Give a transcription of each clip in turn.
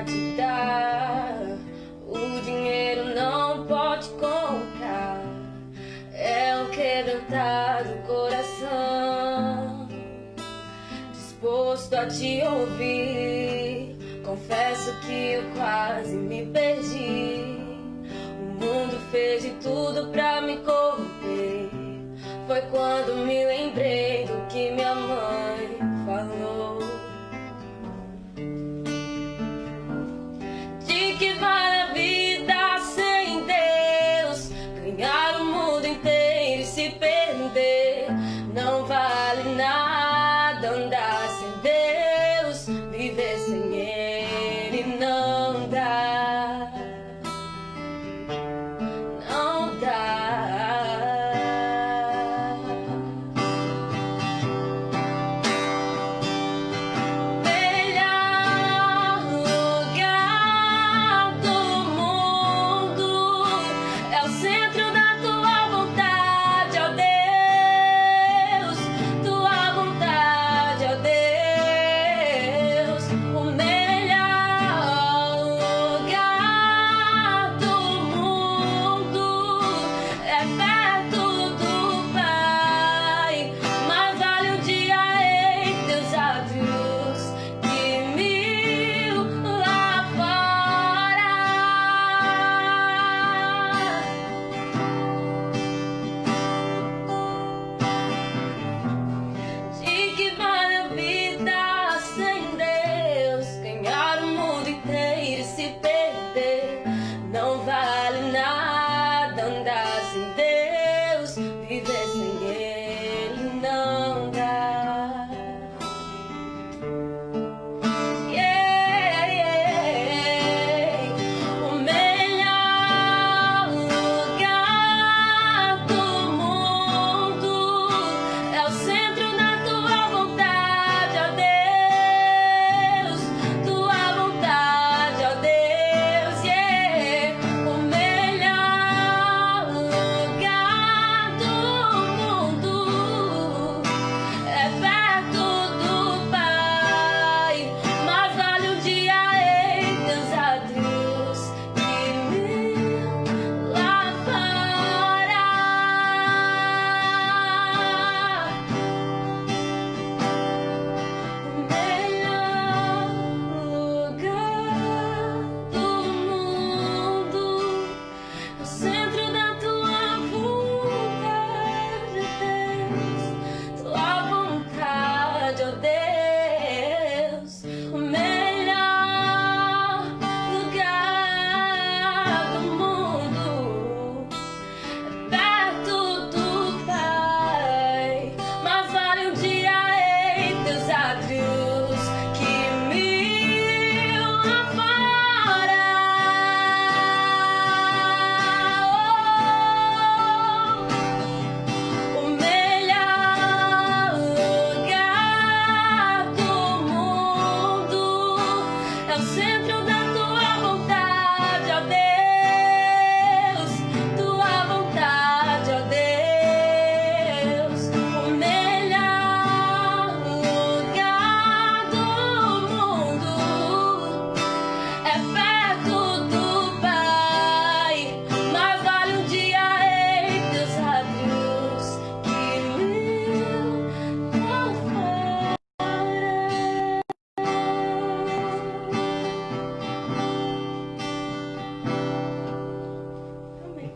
pra te dar, o dinheiro não pode comprar. É o quebrantar do coração, disposto a te ouvir. Confesso que eu quase me perdi. O mundo fez de tudo pra me corromper. Foi quando me lembrei do que minha mãe falou, de que vale a vida sem Deus, ganhar o mundo inteiro e se perder. Não vale nada andar sem Deus, viver sem Ele não dá, não dá. Melhor lugar do mundo é o centro da tua vontade, ó Deus, tua vontade, ó Deus. O melhor lugar do mundo é perto do Pai. Mas vale um dia em teus átrios que 1000 lá fora. De que vale a vida sem Deus, ganhar o mundo inteiro e se perder. Não vale nada andar sem Deus, viver sem Ele não dá. Yeah, yeah. O melhor lugar do mundo é o centro da tua vontade, ó Deus, tua vontade, ó Deus, yeah. O melhor lugar do mundo é perto do Pai. Mas vale um dia em teus átrios que 1000 lá fora. O melhor lugar do mundo é o centro da tua vontade, Deus, tua vontade, ó Deus. O melhor lugar do mundo é perto do Pai. Mas vale um dia em teus átrios que 1000 lá fora. O melhor lugar do mundo é o centro da tua vontade, ó Deus, tua vontade, ó Deus. O melhor lugar do mundo é perto do Pai. Mas vale um dia em teus átrios que 1000 lá fora. Amém.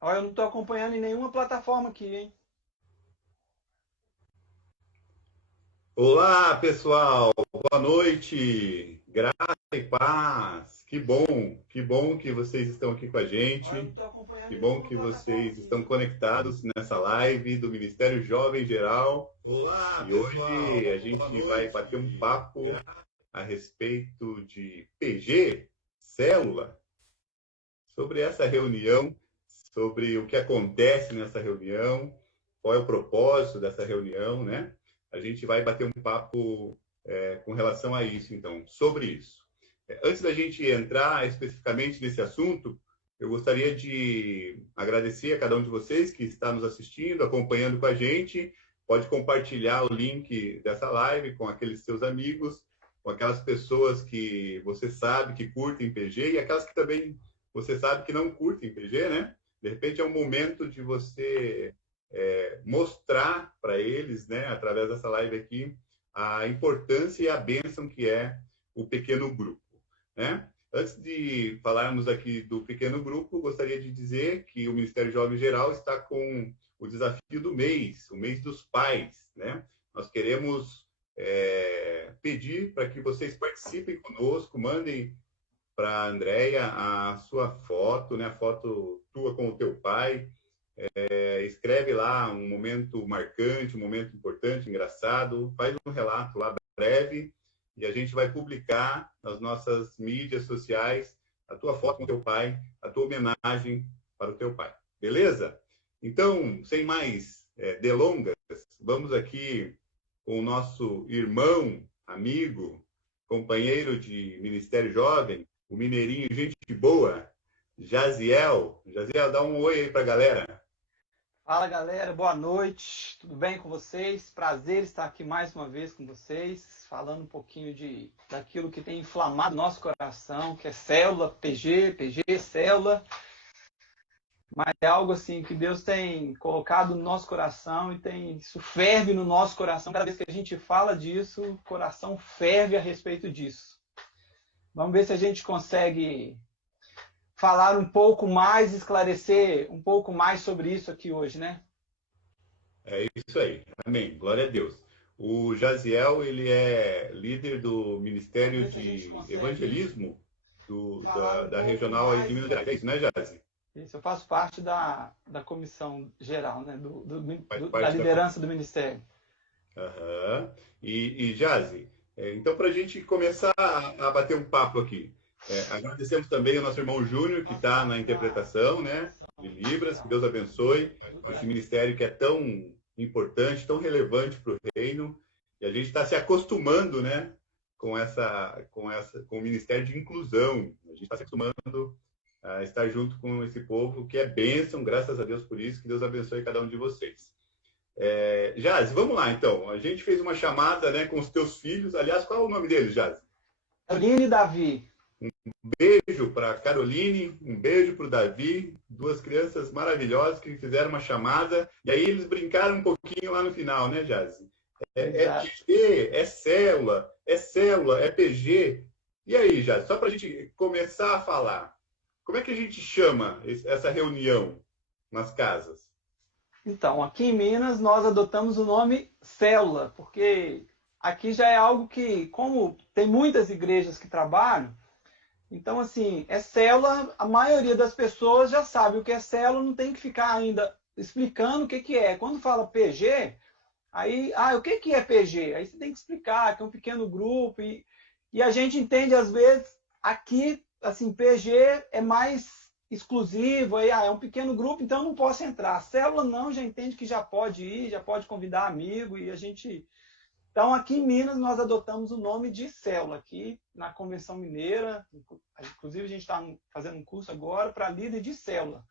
Olha, eu não tô acompanhando em nenhuma plataforma aqui, hein? Olá, pessoal. Boa noite. Graça e paz. Que bom que vocês estão aqui com a gente. Olha, eu não tô acompanhando Que em bom nenhuma que plataforma vocês aqui. estão conectados nessa live do Ministério Jovem Geral. Olá, E pessoal. hoje a gente vai bater um papo a respeito de PG, célula, sobre essa reunião, sobre o que acontece nessa reunião qual é o propósito dessa reunião, né? A gente vai bater um papo com relação a isso, então, sobre isso. Antes da gente entrar especificamente nesse assunto, eu gostaria de agradecer a cada um de vocês que está nos assistindo, acompanhando com a gente. Pode compartilhar o link dessa live com aqueles seus amigos, com aquelas pessoas que você sabe que curtem PG e aquelas que também você sabe que não curtem PG, né? De repente é um momento de você mostrar para eles, né, através dessa live aqui, a importância e a bênção que é o pequeno grupo, né? Antes de falarmos aqui do pequeno grupo, gostaria de dizer que o Ministério Jovem Geral está com o desafio do mês, o mês dos pais, né? Nós queremos pedir para que vocês participem conosco, mandem para a Andréia a sua foto, né? A foto tua com o teu pai. Escreve lá um momento marcante, um momento importante, engraçado, faz um relato lá breve e a gente vai publicar nas nossas mídias sociais a tua foto com o teu pai, a tua homenagem para o teu pai. Beleza? Então, sem mais delongas, vamos aqui com o nosso irmão, amigo, companheiro de Ministério Jovem, o mineirinho, gente boa, Jaziel. Jaziel, dá um oi aí para a galera. Fala, galera, boa noite, tudo bem com vocês? Prazer estar aqui mais uma vez com vocês, falando um pouquinho daquilo que tem inflamado nosso coração, que é célula, PG, célula, mas é algo assim que Deus tem colocado no nosso coração e isso ferve no nosso coração. Cada vez que a gente fala disso, o coração ferve a respeito disso. Vamos ver se a gente consegue falar um pouco mais, esclarecer um pouco mais sobre isso aqui hoje, né? É isso aí. Amém. Glória a Deus. O Jaziel, ele é líder do Ministério de Evangelismo da regional aí de Minas Gerais. É isso, né, Jazi? Isso, eu faço parte da comissão geral, né? Da liderança do Ministério. Uhum. E Jazi, então para a gente começar a bater um papo aqui, agradecemos também ao nosso irmão Júnior, que está na interpretação, né, de Libras. Que Deus abençoe esse ministério que é tão importante, tão relevante para o reino. E a gente está se acostumando, né, com o ministério de inclusão. A gente está se acostumando a estar junto com esse povo, que é bênção, graças a Deus por isso. Que Deus abençoe cada um de vocês. Jaz, vamos lá então. A gente fez uma chamada, né, com os teus filhos. Aliás, qual é o nome deles, Jaz? Caroline e Davi. Um beijo para a Caroline, um beijo para o Davi, duas crianças maravilhosas que fizeram uma chamada. E aí eles brincaram um pouquinho lá no final, né, Jaz? PG, é célula, é PG. E aí, Jaz, só para a gente começar a falar, como é que a gente chama essa reunião nas casas? Então, aqui em Minas, nós adotamos o nome célula, porque aqui já é algo que, como tem muitas igrejas que trabalham, então, assim, é célula, a maioria das pessoas já sabe o que é célula, não tem que ficar ainda explicando o que é. Quando fala PG, aí, o que é PG? Aí você tem que explicar que é um pequeno grupo, e a gente entende, às vezes, aqui, assim, PG é mais exclusivo, aí é um pequeno grupo, então eu não posso entrar. Célula não, já entende que já pode ir, já pode convidar amigo, e a gente... Então, aqui em Minas, nós adotamos o nome de célula, aqui na Convenção Mineira, inclusive a gente está fazendo um curso agora para líder de célula.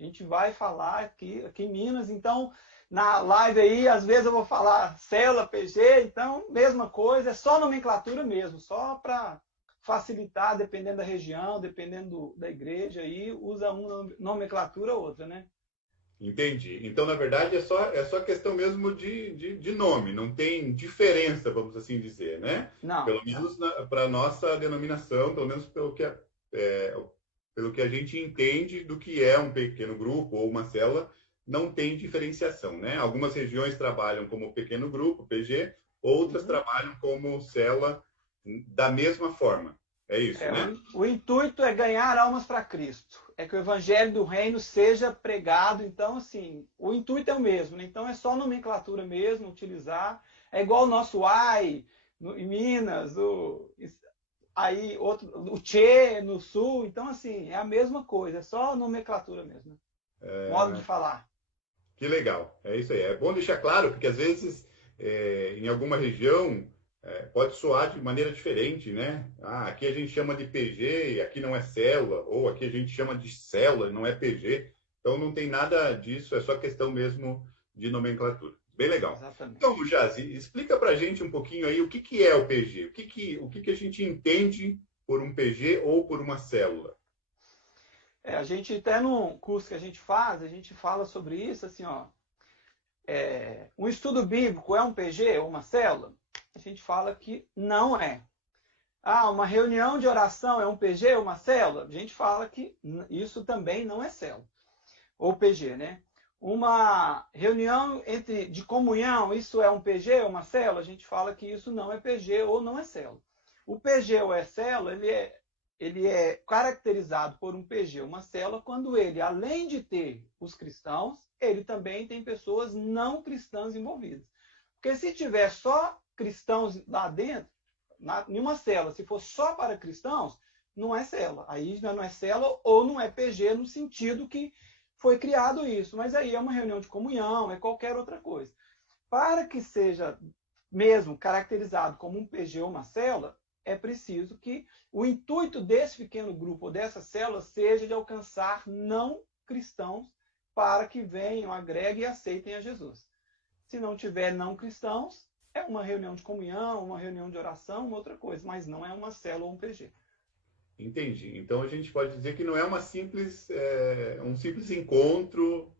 A gente vai falar aqui em Minas, então, na live aí, às vezes eu vou falar célula, PG, então, mesma coisa, é só nomenclatura mesmo, só para facilitar, dependendo da região, dependendo da igreja, aí usa uma nomenclatura ou outra, né? Entendi. Então, na verdade, é só questão mesmo de nome, não tem diferença, vamos assim dizer, né? Não. Pelo menos para a nossa denominação, pelo menos pelo que a gente entende do que é um pequeno grupo ou uma célula, não tem diferenciação, né? Algumas regiões trabalham como pequeno grupo, PG, outras trabalham como célula da mesma forma. É isso, né? O intuito é ganhar almas para Cristo. É que o evangelho do reino seja pregado. Então, assim, o intuito é o mesmo, né? Então, é só nomenclatura mesmo, utilizar. É igual o nosso AI em Minas, o Tchê no Sul. Então, assim, é a mesma coisa. É só nomenclatura mesmo. Modo de falar. Que legal. É isso aí. É bom deixar claro, porque às vezes, em alguma região, pode soar de maneira diferente, né? Ah, aqui a gente chama de PG e aqui não é célula, ou aqui a gente chama de célula, não é PG. Então não tem nada disso, é só questão mesmo de nomenclatura. Bem legal. Exatamente. Então, Jazi, explica para a gente um pouquinho aí o que que é o PG, o que a gente entende por um PG ou por uma célula. A gente até no curso que a gente faz, a gente fala sobre isso, assim, ó, um estudo bíblico é um PG ou uma célula? A gente fala que não é. Ah, uma reunião de oração é um PG ou uma célula? A gente fala que isso também não é célula. Ou PG, né? Uma reunião de comunhão, isso é um PG ou uma célula? A gente fala que isso não é PG ou não é célula. O PG ou é célula, ele é caracterizado por um PG, uma célula, quando ele, além de ter os cristãos, ele também tem pessoas não cristãs envolvidas. Porque se tiver só cristãos lá dentro, em uma célula, se for só para cristãos, não é célula. Aí já não é célula ou não é PG no sentido que foi criado isso. Mas aí é uma reunião de comunhão, é qualquer outra coisa. Para que seja mesmo caracterizado como um PG ou uma célula, é preciso que o intuito desse pequeno grupo ou dessa célula seja de alcançar não cristãos para que venham, agreguem e aceitem a Jesus. Se não tiver não cristãos, é uma reunião de comunhão, uma reunião de oração, uma outra coisa, mas não é uma célula ou um PG. Entendi. Então a gente pode dizer que não é um simples encontro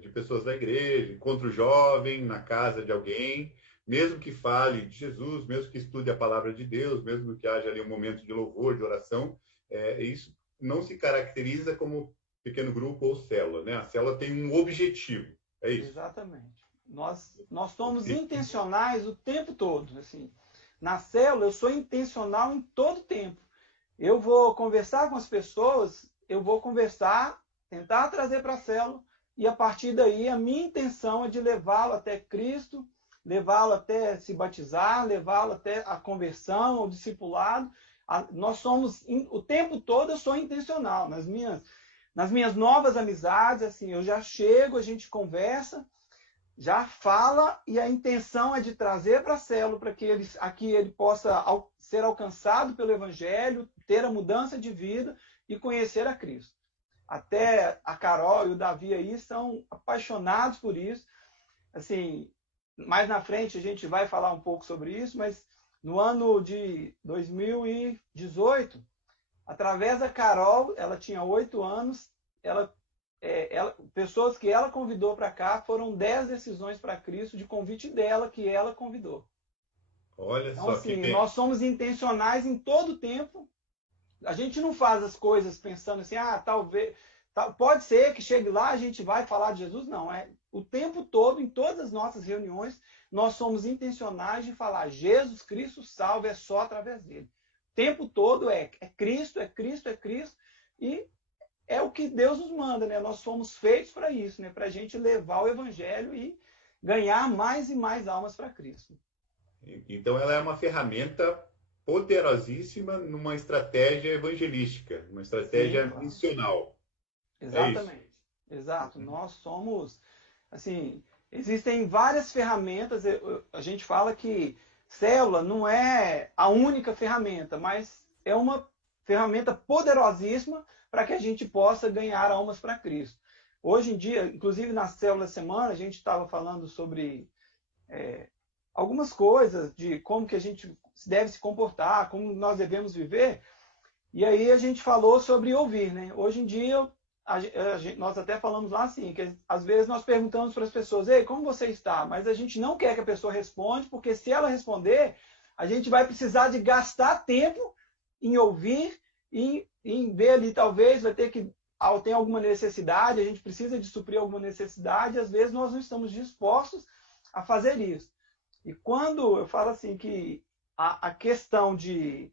de pessoas da igreja, encontro jovem na casa de alguém, mesmo que fale de Jesus, mesmo que estude a palavra de Deus, mesmo que haja ali um momento de louvor, de oração, isso não se caracteriza como pequeno grupo ou célula, né? A célula tem um objetivo, é isso? Exatamente. Nós somos intencionais o tempo todo. Assim. Na célula, eu sou intencional em todo tempo. Eu vou conversar com as pessoas, eu vou conversar, tentar trazer para a célula, e a partir daí a minha intenção é de levá-lo até Cristo, levá-lo até se batizar, levá-lo até a conversão, ao discipulado. Nós somos, o tempo todo eu sou intencional. Nas minhas novas amizades, assim, eu já chego, a gente conversa, já fala, e a intenção é de trazer para a célula, para que ele possa ser alcançado pelo Evangelho, ter a mudança de vida e conhecer a Cristo. Até a Carol e o Davi aí são apaixonados por isso. Assim, mais na frente a gente vai falar um pouco sobre isso, mas no ano de 2018, através da Carol, ela tinha 8 anos, pessoas que ela convidou para cá, foram 10 decisões para Cristo de convite dela que ela convidou. Olha Então, só que assim, bem. nós somos intencionais em todo tempo. A gente não faz as coisas pensando assim, talvez, pode ser que chegue lá, a gente vai falar de Jesus. Não, o tempo todo, em todas as nossas reuniões, nós somos intencionais de falar Jesus Cristo salva, é só através dele. O tempo todo é Cristo, é Cristo, é Cristo, e é o que Deus nos manda, né? Nós fomos feitos para isso, né? Para a gente levar o Evangelho e ganhar mais e mais almas para Cristo. Então ela é uma ferramenta poderosíssima numa estratégia evangelística, uma estratégia Sim, claro. missional. Exatamente. É isso? Exato. Nós somos, assim, existem várias ferramentas. A gente fala que célula não é a única ferramenta, mas é uma ferramenta poderosíssima para que a gente possa ganhar almas para Cristo. Hoje em dia, inclusive na célula da semana, a gente estava falando sobre algumas coisas de como que a gente deve se comportar, como nós devemos viver. E aí a gente falou sobre ouvir, né? Hoje em dia, nós até falamos lá assim, que às vezes nós perguntamos para as pessoas, ei, como você está? Mas a gente não quer que a pessoa responda, porque se ela responder, a gente vai precisar de gastar tempo em ouvir e em ver ali, talvez, vai ter que tem alguma necessidade, a gente precisa de suprir alguma necessidade, e às vezes nós não estamos dispostos a fazer isso. E quando eu falo assim que a questão de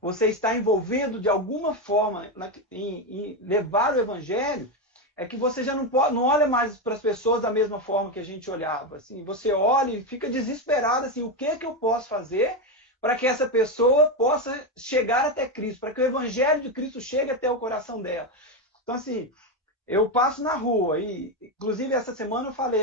você estar envolvido de alguma forma em levar o Evangelho, é que você já não olha mais para as pessoas da mesma forma que a gente olhava. Assim, você olha e fica desesperado, assim, o que eu posso fazer para que essa pessoa possa chegar até Cristo, para que o Evangelho de Cristo chegue até o coração dela. Então, assim, eu passo na rua e, inclusive, essa semana eu falei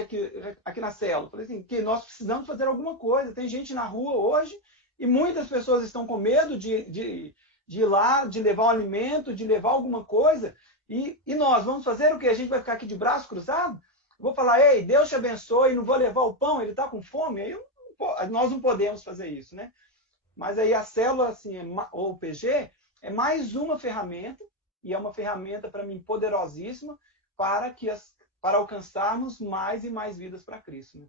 aqui na célula, falei assim, que nós precisamos fazer alguma coisa. Tem gente na rua hoje e muitas pessoas estão com medo de ir lá, de levar um alimento, de levar alguma coisa. E nós vamos fazer o quê? A gente vai ficar aqui de braço cruzado? Vou falar, ei, Deus te abençoe, não vou levar o pão, ele está com fome? Aí nós não podemos fazer isso, né? Mas aí a célula, assim, ou o PG, é mais uma ferramenta, e é uma ferramenta, para mim, poderosíssima, para alcançarmos mais e mais vidas para Cristo. Né?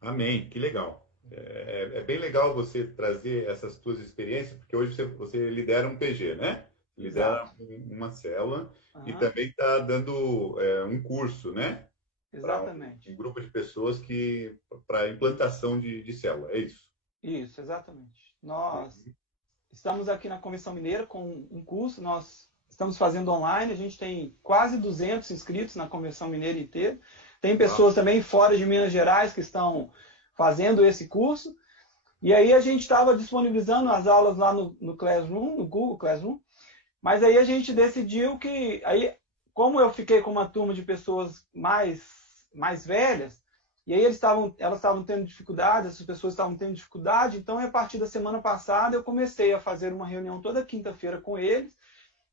Amém, que legal. É bem legal você trazer essas suas experiências, porque hoje você lidera um PG, né? Lidera uma célula e também está dando um curso, né? Exatamente. Para um grupo de pessoas para implantação de célula, é isso? Isso, exatamente. Nós estamos aqui na Convenção Mineira com um curso, nós estamos fazendo online, a gente tem quase 200 inscritos na Convenção Mineira inteira. Tem pessoas também fora de Minas Gerais que estão fazendo esse curso. E aí a gente estava disponibilizando as aulas lá no Classroom, no Google Classroom. Mas aí a gente decidiu que, aí, como eu fiquei com uma turma de pessoas mais velhas, e aí elas estavam tendo dificuldade, essas pessoas estavam tendo dificuldade, então a partir da semana passada eu comecei a fazer uma reunião toda quinta-feira com eles,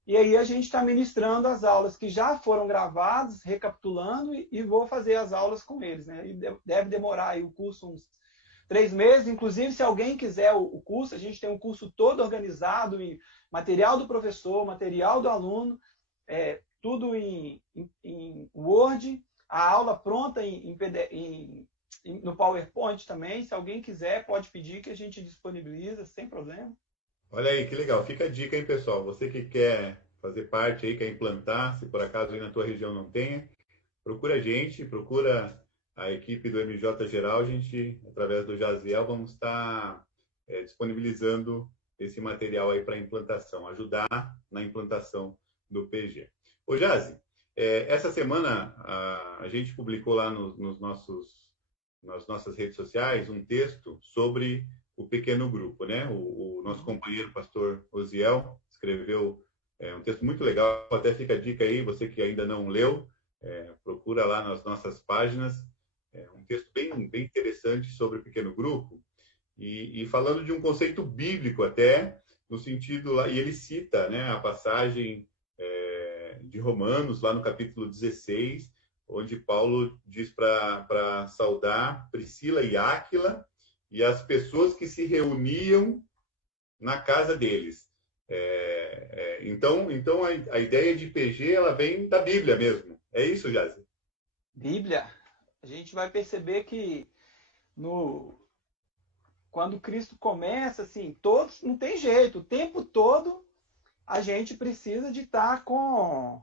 e aí a gente está ministrando as aulas que já foram gravadas, recapitulando, e vou fazer as aulas com eles. Né? E deve demorar aí o curso uns 3 meses. Inclusive, se alguém quiser o curso, a gente tem um curso todo organizado em material do professor, material do aluno, tudo em Word, a aula pronta no PowerPoint também. Se alguém quiser, pode pedir que a gente disponibiliza, sem problema. Olha aí, que legal. Fica a dica, hein, pessoal? Você que quer fazer parte aí, quer implantar, se por acaso aí na tua região não tenha, procura a gente, procura a equipe do MJ Geral. A gente, através do Jaziel, vamos estar disponibilizando esse material aí para implantação, ajudar na implantação do PG. Ô, Jazi, essa semana a gente publicou lá nas nossas redes sociais um texto sobre o pequeno grupo, né? O nosso companheiro, pastor Osiel, escreveu um texto muito legal. Até fica a dica aí, você que ainda não leu, procura lá nas nossas páginas. Um texto bem interessante sobre o pequeno grupo e falando de um conceito bíblico até, no sentido lá, e ele cita, né, a passagem de Romanos, lá no capítulo 16, onde Paulo diz para saudar Priscila e Áquila e as pessoas que se reuniam na casa deles. Então a ideia de PG, ela vem da Bíblia mesmo. É isso, Jazi? Bíblia. A gente vai perceber que quando Cristo começa, assim, todos, não tem jeito, o tempo todo a gente precisa de estar com...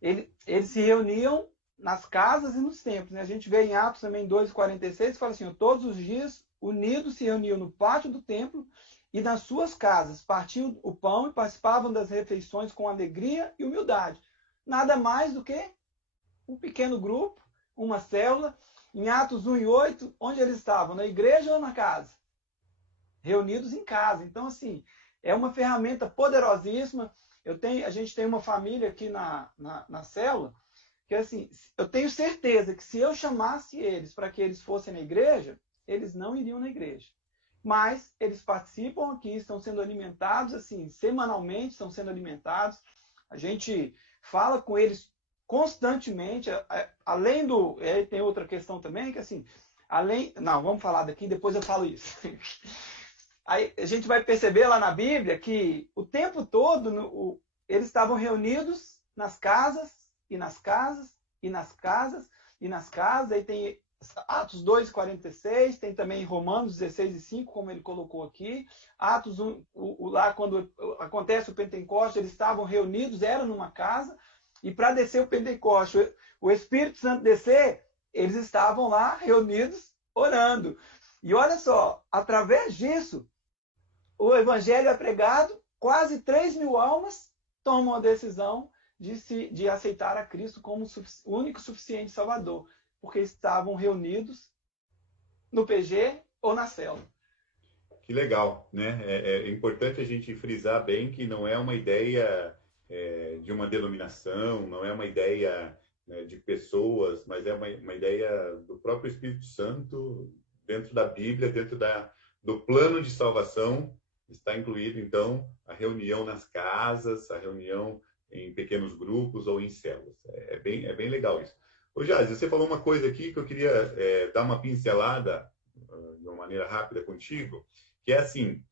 Eles se reuniam nas casas e nos templos. Né? A gente vê em Atos também 2,46, fala assim, todos os dias unidos se reuniam no pátio do templo e nas suas casas, partiam o pão e participavam das refeições com alegria e humildade. Nada mais do que um pequeno grupo, uma célula. Em Atos 1:8, onde eles estavam? Na igreja ou na casa? Reunidos em casa. Então, assim, é uma ferramenta poderosíssima. A gente tem uma família aqui na célula, que assim, eu tenho certeza que se eu chamasse eles para que eles fossem na igreja, eles não iriam na igreja. Mas eles participam aqui, estão sendo alimentados, assim, semanalmente estão sendo alimentados. A gente fala com eles constantemente, além do... tem outra questão também, que assim, não, vamos falar daqui, depois eu falo isso. Aí a gente vai perceber lá na Bíblia que o tempo todo eles estavam reunidos nas casas, e nas casas, e nas casas, e nas casas. Aí tem Atos 2,46, tem também Romanos 16:5, como ele colocou aqui. Atos 1, lá quando acontece o Pentecostes, eles estavam reunidos, eram numa casa, e para descer o Pentecostes, o Espírito Santo descer, eles estavam lá reunidos, orando. E olha só, através disso, o evangelho é pregado, quase 3.000 almas tomam a decisão de aceitar a Cristo como o único suficiente Salvador, porque estavam reunidos no PG ou na célula. Que legal, né? É importante a gente frisar bem que não é uma ideia de uma denominação, não é uma ideia, né, de pessoas, mas é uma ideia do próprio Espírito Santo dentro da Bíblia, dentro do plano de salvação. Está incluído, então, a reunião nas casas, a reunião em pequenos grupos ou em células. É bem legal isso. Ô, Jazz, você falou uma coisa aqui que eu queria dar uma pincelada de uma maneira rápida contigo, que é assim,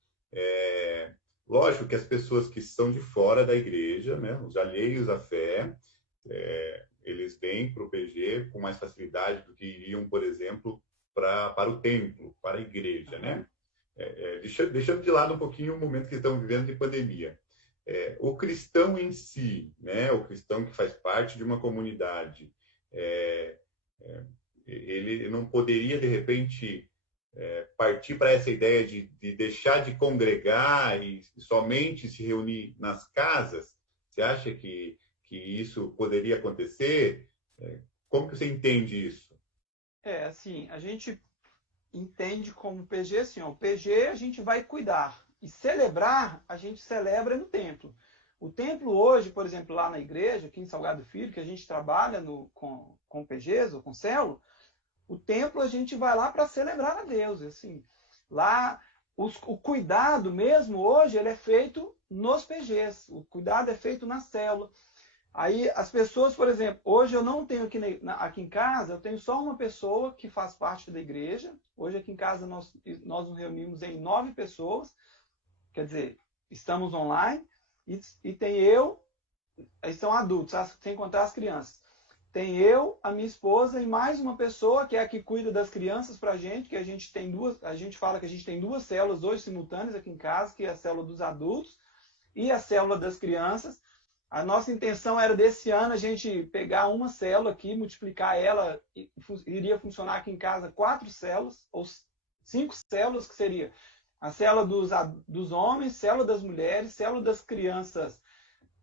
lógico que as pessoas que são de fora da igreja, né, os alheios à fé, eles vêm para o PG com mais facilidade do que iriam, por exemplo, para o templo, para a igreja, né? Deixando de lado um pouquinho o momento que estamos vivendo de pandemia. O cristão em si, né, o cristão que faz parte de uma comunidade, ele não poderia, de repente, partir para essa ideia de deixar de congregar e somente se reunir nas casas? Você acha que isso poderia acontecer? Como que você entende isso? Assim, a gente entende como PG, assim, ó, o PG a gente vai cuidar. E celebrar, a gente celebra no templo. O templo hoje, por exemplo, lá na igreja, aqui em Salgado Filho, que a gente trabalha com PGs ou com célula, o templo a gente vai lá para celebrar a Deus. Assim, lá, o cuidado mesmo hoje, ele é feito nos PGs. O cuidado é feito na célula. Aí as pessoas, por exemplo, hoje eu não tenho aqui em casa, eu tenho só uma pessoa que faz parte da igreja. Hoje aqui em casa nós nos reunimos em 9 pessoas, quer dizer, estamos online, e tem eu, aí são adultos, sem contar as crianças. Tem eu, a minha esposa e mais uma pessoa que é a que cuida das crianças para a gente, que a gente tem a gente fala que a gente tem 2 células hoje simultâneas aqui em casa, que é a célula dos adultos e a célula das crianças. A nossa intenção era desse ano a gente pegar uma célula aqui, multiplicar ela, iria funcionar aqui em casa 4 células, ou 5 células, que seria a célula dos homens, célula das mulheres, célula das crianças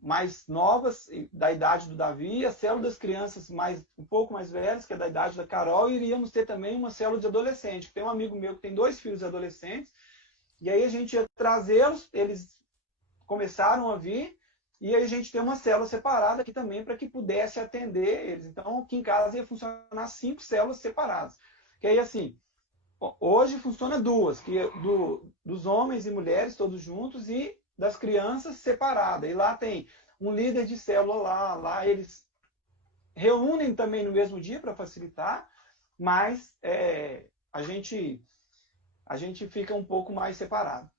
mais novas, da idade do Davi, a célula das crianças um pouco mais velhas, que é da idade da Carol, e iríamos ter também uma célula de adolescente. Tem um amigo meu que tem 2 filhos adolescentes, e aí a gente ia trazê-los, eles começaram a vir, e aí a gente tem uma célula separada aqui também para que pudesse atender eles. Então, aqui em casa ia funcionar 5 células separadas. Que aí, assim, hoje funciona 2, que dos homens e mulheres todos juntos e das crianças separada. E lá tem um líder de célula lá eles reúnem também no mesmo dia para facilitar, mas a gente fica um pouco mais separado.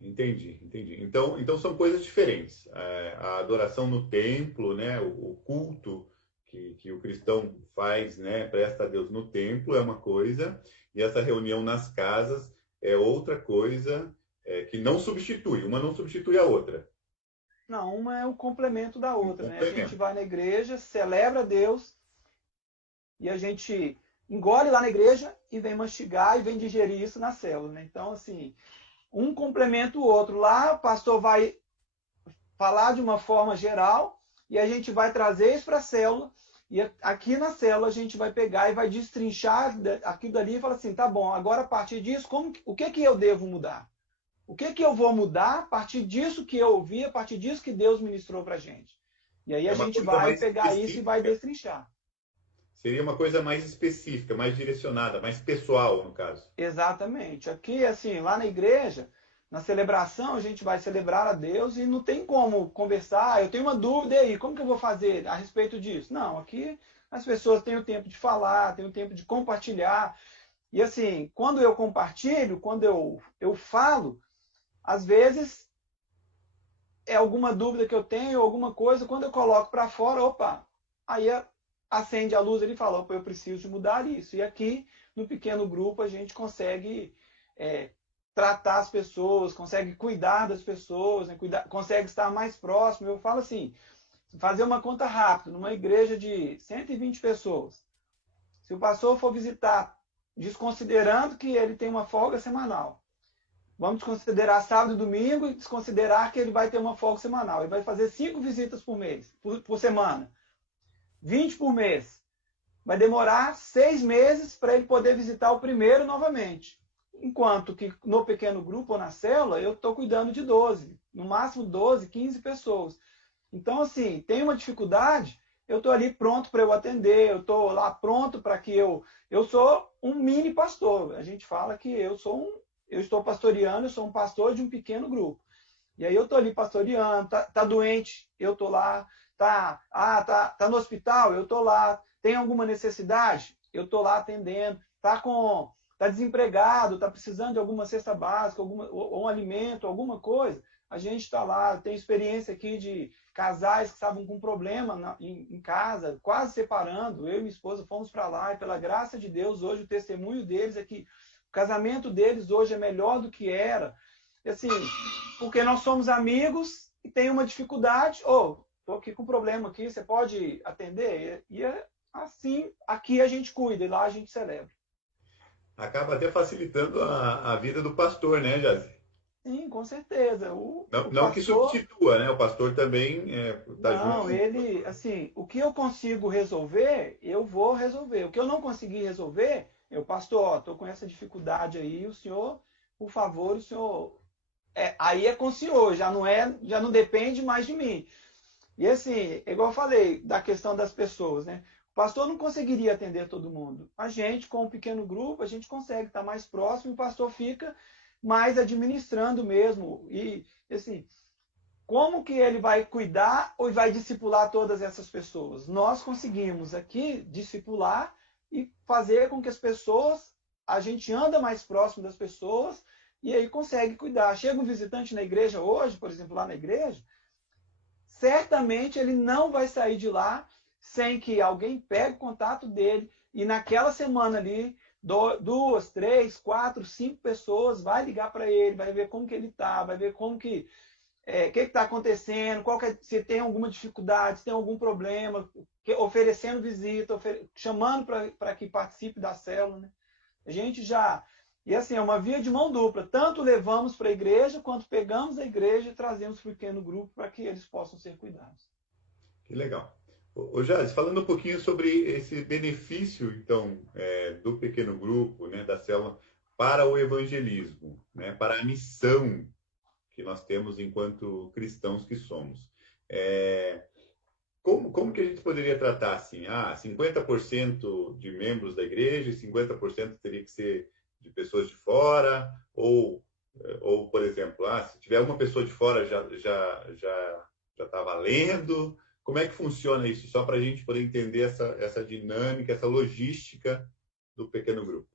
Entendi. Então são coisas diferentes. A adoração no templo, né, o culto que o cristão faz, né, presta a Deus no templo é uma coisa, e essa reunião nas casas é outra coisa, que não substitui, uma não substitui a outra. Não, uma é o complemento da outra, né? A gente vai na igreja, celebra a Deus, e a gente engole lá na igreja e vem mastigar e vem digerir isso na célula, né? Então, assim, um complementa o outro. Lá o pastor vai falar de uma forma geral e a gente vai trazer isso para a célula. E aqui na célula a gente vai pegar e vai destrinchar aquilo dali e falar assim, tá bom, agora a partir disso, o que eu devo mudar? O que eu vou mudar a partir disso que eu ouvi, a partir disso que Deus ministrou para a gente? E aí a gente vai pegar isso e vai destrinchar. Seria uma coisa mais específica, mais direcionada, mais pessoal, no caso. Exatamente. Aqui, assim, lá na igreja, na celebração, a gente vai celebrar a Deus e não tem como conversar. Eu tenho uma dúvida aí, como que eu vou fazer a respeito disso? Não, aqui as pessoas têm o tempo de falar, têm o tempo de compartilhar. E assim, quando eu compartilho, quando eu falo, às vezes é alguma dúvida que eu tenho, alguma coisa, quando eu coloco para fora, opa, aí acende a luz, ele fala, opa, eu preciso de mudar isso. E aqui, no pequeno grupo, a gente consegue tratar as pessoas, consegue cuidar das pessoas, né? Consegue estar mais próximo. Eu falo assim, fazer uma conta rápida, numa igreja de 120 pessoas. Se o pastor for visitar, desconsiderando que ele tem uma folga semanal, vamos desconsiderar sábado e domingo e desconsiderar que ele vai ter uma folga semanal. Ele vai fazer 5 visitas por mês, por semana. 20 por mês. Vai demorar 6 meses para ele poder visitar o primeiro novamente. Enquanto que no pequeno grupo ou na célula, eu estou cuidando de 12. No máximo 12, 15 pessoas. Então, assim, tem uma dificuldade, eu estou ali pronto para eu atender, eu estou lá pronto para que eu sou um mini pastor. A gente fala que eu estou pastoreando, eu sou um pastor de um pequeno grupo. E aí eu estou ali pastoreando, tá doente, eu estou lá, tá no hospital, eu estou lá, tem alguma necessidade, eu estou lá atendendo, tá desempregado, está precisando de alguma cesta básica, ou um alimento, alguma coisa, a gente está lá, tem experiência aqui de casais que estavam com problema em casa, quase separando, eu e minha esposa fomos para lá, e pela graça de Deus, hoje o testemunho deles é que o casamento deles hoje é melhor do que era, assim, porque nós somos amigos e tem uma dificuldade, estou aqui com um problema aqui, você pode atender? E é assim, aqui a gente cuida e lá a gente celebra. Acaba até facilitando a vida do pastor, né, Jazi? Sim, com certeza. Não, O não que pastor, substitua, né? O pastor também está não, junto. ele, assim, o que eu consigo resolver, eu vou resolver. O que eu não conseguir resolver, eu, pastor, estou com essa dificuldade aí, o senhor, por favor, o senhor. Aí é com o senhor, já não depende mais de mim. E assim, igual eu falei, da questão das pessoas, né? O pastor não conseguiria atender todo mundo. A gente, com um pequeno grupo, a gente consegue estar mais próximo e o pastor fica mais administrando mesmo. E assim, como que ele vai cuidar ou vai discipular todas essas pessoas? Nós conseguimos aqui discipular e fazer com que as pessoas, a gente anda mais próximo das pessoas e aí consegue cuidar. Chega um visitante na igreja hoje, por exemplo, lá na igreja, certamente ele não vai sair de lá sem que alguém pegue o contato dele e naquela semana ali, 2, 3, 4, 5 pessoas vai ligar para ele, vai ver como que ele está, vai ver como que o que está acontecendo, se tem alguma dificuldade, se tem algum problema, oferecendo visita, chamando para que participe da célula. Né? A gente já. E assim, é uma via de mão dupla. Tanto levamos para a igreja, quanto pegamos a igreja e trazemos para o pequeno grupo para que eles possam ser cuidados. Que legal. Ô, Jades, falando um pouquinho sobre esse benefício, então, do pequeno grupo, né, da célula, para o evangelismo, né, para a missão que nós temos enquanto cristãos que somos. Como que a gente poderia tratar assim? 50% de membros da igreja e 50% teria que ser de pessoas de fora? Ou por exemplo, se tiver uma pessoa de fora já está valendo? Como é que funciona isso? Só para a gente poder entender essa dinâmica, essa logística do pequeno grupo.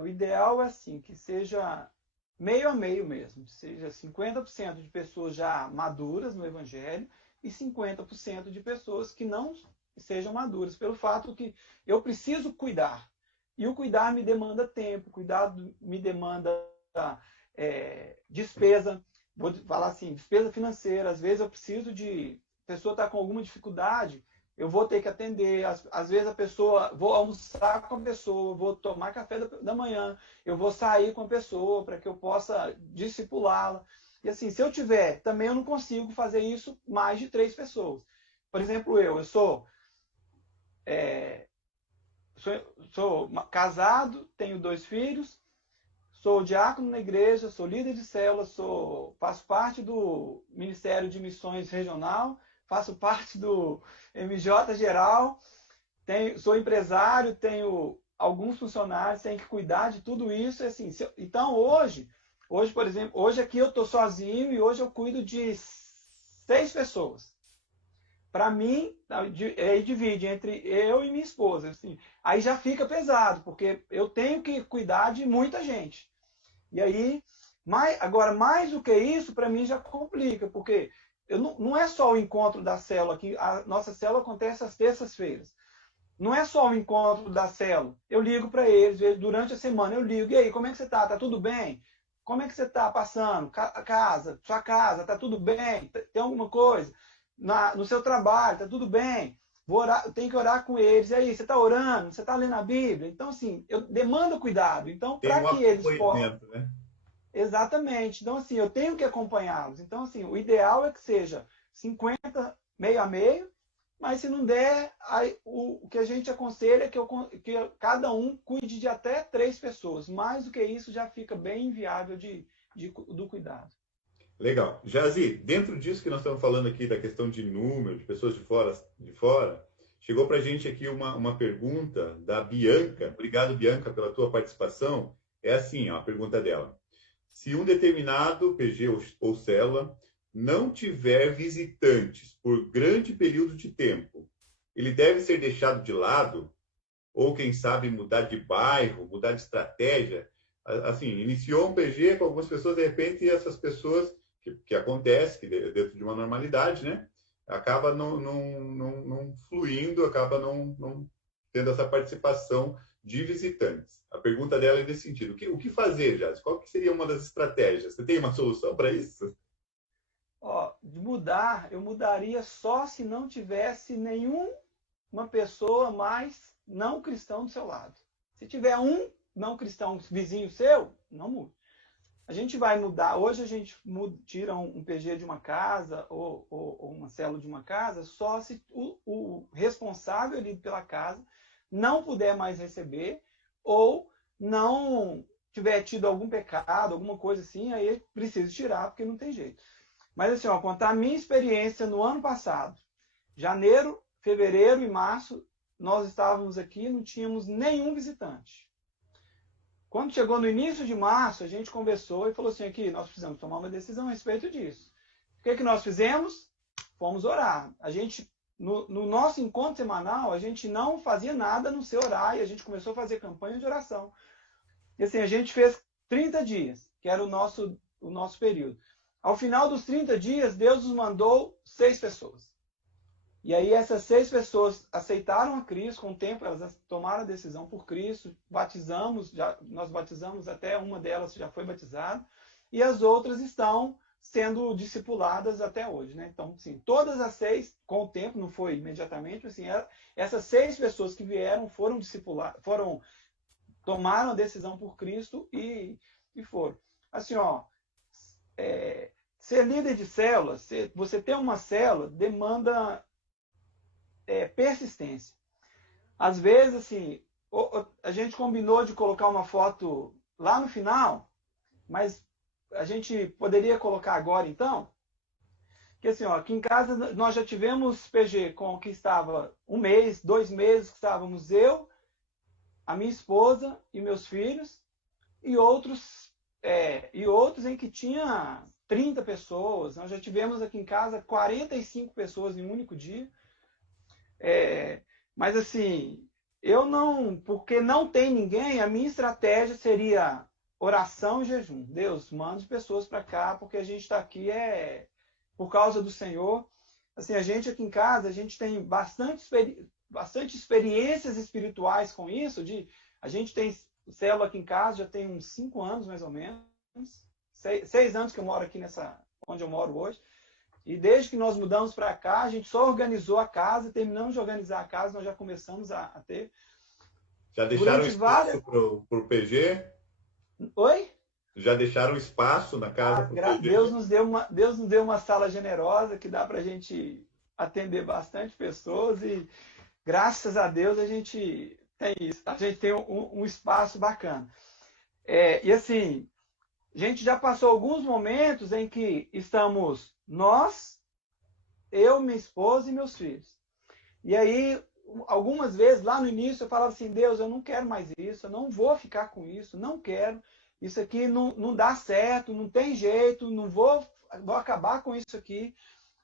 O ideal é assim, que seja meio a meio mesmo, seja 50% de pessoas já maduras no evangelho e 50% de pessoas que não sejam maduras, pelo fato que eu preciso cuidar. E o cuidar me demanda tempo, cuidado me demanda despesa, vou falar assim, despesa financeira. Às vezes eu preciso de, a pessoa está com alguma dificuldade, eu vou ter que atender, às vezes a pessoa, vou almoçar com a pessoa, vou tomar café da manhã, eu vou sair com a pessoa para que eu possa discipulá-la. E assim, se eu tiver, também eu não consigo fazer isso mais de 3 pessoas. Por exemplo, eu sou casado, tenho 2 filhos, sou diácono na igreja, sou líder de célula, faço parte do Ministério de Missões Regional, faço parte do MJ Geral, sou empresário, tenho alguns funcionários, tenho que cuidar de tudo isso. Assim, então, hoje, por exemplo, hoje aqui eu estou sozinho e hoje eu cuido de 6 pessoas. Para mim, aí divide entre eu e minha esposa. Assim, aí já fica pesado, porque eu tenho que cuidar de muita gente. E aí, agora, mais do que isso, para mim já complica, porque não é só o encontro da célula aqui, a nossa célula acontece às terças-feiras. Não é só o encontro da célula. Eu ligo para eles, durante a semana eu ligo. E aí, como é que você está? Está tudo bem? Como é que você está passando? Sua casa, está tudo bem? Tem alguma coisa? No seu trabalho, está tudo bem? Eu tenho que orar com eles. E aí, você está orando? Você está lendo a Bíblia? Então, assim, eu demando cuidado. Então, Tem para um que eles possam... apoio, né? Exatamente. Então, assim, eu tenho que acompanhá-los. Então, assim, o ideal é que seja 50, meio a meio, mas se não der, aí, o que a gente aconselha é que cada um cuide de até 3 pessoas. Mais do que isso já fica bem inviável do cuidado. Legal. Jazi, dentro disso que nós estamos falando aqui, da questão de número, de pessoas de fora, chegou para a gente aqui uma pergunta da Bianca. Obrigado, Bianca, pela tua participação. É assim, ó, a pergunta dela. Se um determinado PG ou célula não tiver visitantes por grande período de tempo, ele deve ser deixado de lado? Ou, quem sabe, mudar de bairro, mudar de estratégia? Assim, iniciou um PG com algumas pessoas, de repente, essas pessoas, que acontece, que dentro de uma normalidade, né? Acaba não fluindo, acaba não tendo essa participação de visitantes. A pergunta dela é nesse sentido. O que fazer, Jazz? Qual que seria uma das estratégias? Você tem uma solução para isso? Ó, de mudar, eu mudaria só se não tivesse nenhuma pessoa mais não cristão do seu lado. Se tiver um não cristão vizinho seu, não mude. A gente vai mudar. Hoje a gente tira um PG de uma casa ou uma célula de uma casa só se o responsável ali pela casa não puder mais receber ou não tiver tido algum pecado, alguma coisa assim, aí precisa tirar porque não tem jeito. Mas assim, ó, contar a minha experiência no ano passado, janeiro, fevereiro e março, nós estávamos aqui, não tínhamos nenhum visitante. Quando chegou no início de março, a gente conversou e falou assim, aqui, nós precisamos tomar uma decisão a respeito disso. O que nós fizemos? Fomos orar. A gente, no nosso encontro semanal, a gente não fazia nada no seu orar e a gente começou a fazer campanha de oração. E assim, a gente fez 30 dias, que era o nosso período. Ao final dos 30 dias, Deus nos mandou 6 pessoas. E aí essas 6 pessoas aceitaram a Cristo, com o tempo elas tomaram a decisão por Cristo, nós batizamos, até uma delas já foi batizada, e as outras estão sendo discipuladas até hoje, né? Então, assim, todas as 6, com o tempo, não foi imediatamente, assim, essas 6 pessoas que vieram foram discipuladas, tomaram a decisão por Cristo e foram. Assim, ó, ser líder de célula, você ter uma célula, demanda persistência. Às vezes, assim, a gente combinou de colocar uma foto lá no final, mas a gente poderia colocar agora, então? Que assim, ó, aqui em casa nós já tivemos PG com que estava 1 mês, 2 meses, que estávamos eu, a minha esposa e meus filhos, e outros em que tinha 30 pessoas. Nós já tivemos aqui em casa 45 pessoas em um único dia. Mas assim, porque não tem ninguém, a minha estratégia seria oração e jejum. Deus, mande pessoas para cá, porque a gente está aqui por causa do Senhor. Assim, a gente aqui em casa, a gente tem bastante experiências espirituais com isso. A gente tem célula aqui em casa, já tem uns 5 anos mais ou menos. 6 anos que eu moro aqui onde eu moro hoje. E desde que nós mudamos para cá, a gente só organizou a casa, terminamos de organizar a casa, nós já começamos a ter. Já deixaram espaço para o PG? Oi? Já deixaram espaço na casa para o PG? Deus nos deu uma sala generosa que dá para a gente atender bastante pessoas e graças a Deus a gente tem isso. A gente tem um espaço bacana. E assim, a gente já passou alguns momentos em que estamos nós, eu, minha esposa e meus filhos. E aí, algumas vezes, lá no início, eu falava assim, Deus, eu não quero mais isso, eu não vou ficar com isso, não quero. Isso aqui não dá certo, não tem jeito, não vou acabar com isso aqui.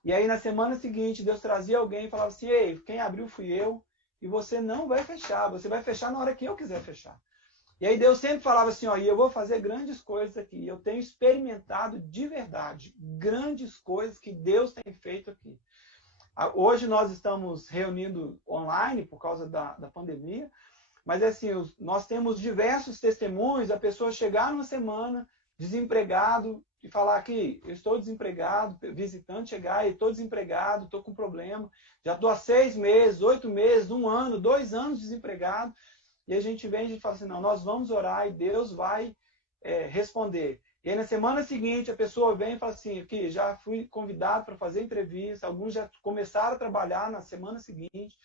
E aí, na semana seguinte, Deus trazia alguém e falava assim, ei, quem abriu fui eu, e você não vai fechar, você vai fechar na hora que eu quiser fechar. E aí Deus sempre falava assim, ó, e eu vou fazer grandes coisas aqui. Eu tenho experimentado de verdade grandes coisas que Deus tem feito aqui. Hoje nós estamos reunindo online por causa da pandemia, mas assim, nós temos diversos testemunhos, a pessoa chegar numa semana desempregado e falar aqui, eu estou desempregado, visitante chegar e estou desempregado, estou com problema, já estou há 6 meses, 8 meses, 1 ano, 2 anos desempregado. E a gente vem e a gente fala assim, não, nós vamos orar e Deus vai responder. E aí na semana seguinte a pessoa vem e fala assim, aqui, já fui convidado para fazer entrevista, alguns já começaram a trabalhar na semana seguinte,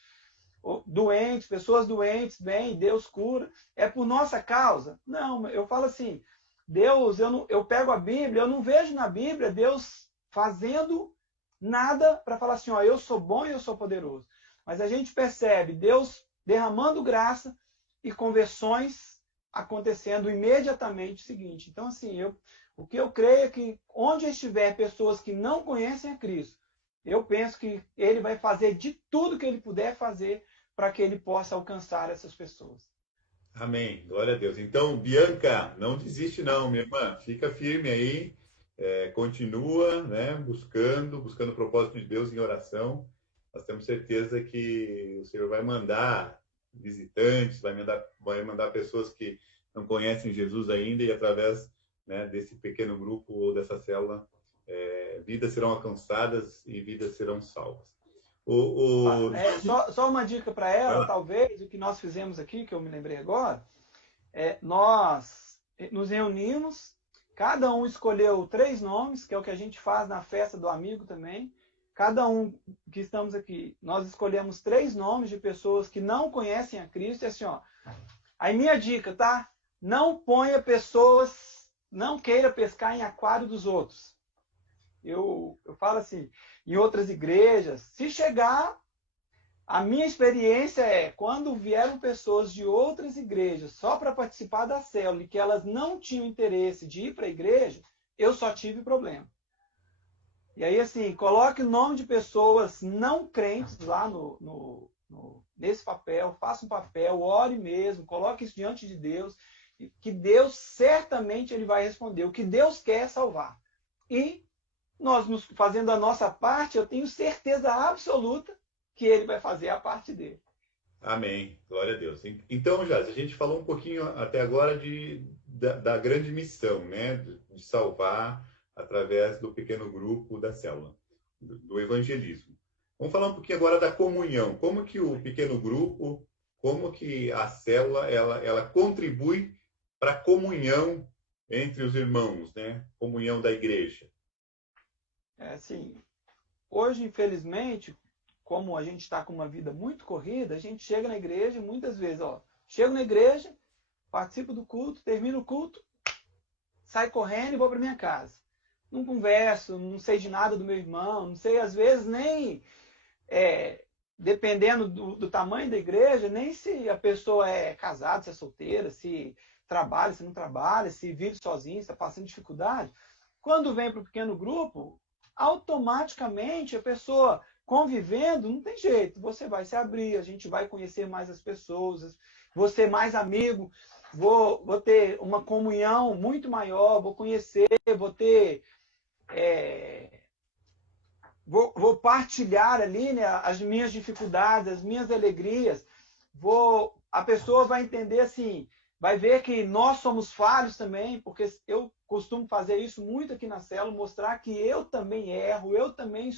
pessoas doentes, vêm, Deus cura. É por nossa causa? Não, eu falo assim, Deus, eu pego a Bíblia, eu não vejo na Bíblia Deus fazendo nada para falar assim, ó, eu sou bom e eu sou poderoso. Mas a gente percebe Deus derramando graça e conversões acontecendo imediatamente o seguinte. Então, assim, o que eu creio é que onde estiver pessoas que não conhecem a Cristo, eu penso que ele vai fazer de tudo que ele puder fazer para que ele possa alcançar essas pessoas. Amém. Glória a Deus. Então, Bianca, não desiste não, minha irmã. Fica firme aí, continua, né, buscando o propósito de Deus em oração. Nós temos certeza que o Senhor vai mandar visitantes, vai mandar pessoas que não conhecem Jesus ainda e através, né, desse pequeno grupo ou dessa célula, vidas serão alcançadas e vidas serão salvas. Só uma dica para ela, talvez, o que nós fizemos aqui, que eu me lembrei agora, nós nos reunimos, cada um escolheu 3 nomes, que é o que a gente faz na festa do amigo também. Cada um que estamos aqui, nós escolhemos 3 nomes de pessoas que não conhecem a Cristo. E assim, ó, aí minha dica, tá? Não ponha pessoas, não queira pescar em aquário dos outros. Eu falo assim, em outras igrejas, se chegar, a minha experiência quando vieram pessoas de outras igrejas só para participar da célula e que elas não tinham interesse de ir para a igreja, eu só tive problema. E aí, assim, coloque o nome de pessoas não crentes lá nesse papel, faça um papel, ore mesmo, coloque isso diante de Deus, que Deus certamente ele vai responder. O que Deus quer é salvar. E nós fazendo a nossa parte, eu tenho certeza absoluta que ele vai fazer a parte dele. Amém. Glória a Deus. Então, Jaz, a gente falou um pouquinho até agora da grande missão, né? De salvar através do pequeno grupo da célula, do evangelismo. Vamos falar um pouquinho agora da comunhão. Como que o pequeno grupo, como que a célula, ela contribui para a comunhão entre os irmãos, né? Comunhão da igreja. Assim, hoje, infelizmente, como a gente está com uma vida muito corrida, a gente chega na igreja muitas vezes, chego na igreja, participo do culto, termino o culto, saio correndo e vou para minha casa. Não converso, não sei de nada do meu irmão, não sei, às vezes, nem, dependendo do tamanho da igreja, nem se a pessoa é casada, se é solteira, se trabalha, se não trabalha, se vive sozinho, se está passando dificuldade. Quando vem para o pequeno grupo, automaticamente a pessoa convivendo, não tem jeito, você vai se abrir, a gente vai conhecer mais as pessoas, vou ser mais amigo, vou ter uma comunhão muito maior, vou conhecer, vou ter... Vou partilhar ali, né, as minhas dificuldades, as minhas alegrias, a pessoa vai entender assim, vai ver que nós somos falhos também, porque eu costumo fazer isso muito aqui na célula, mostrar que eu também erro, eu também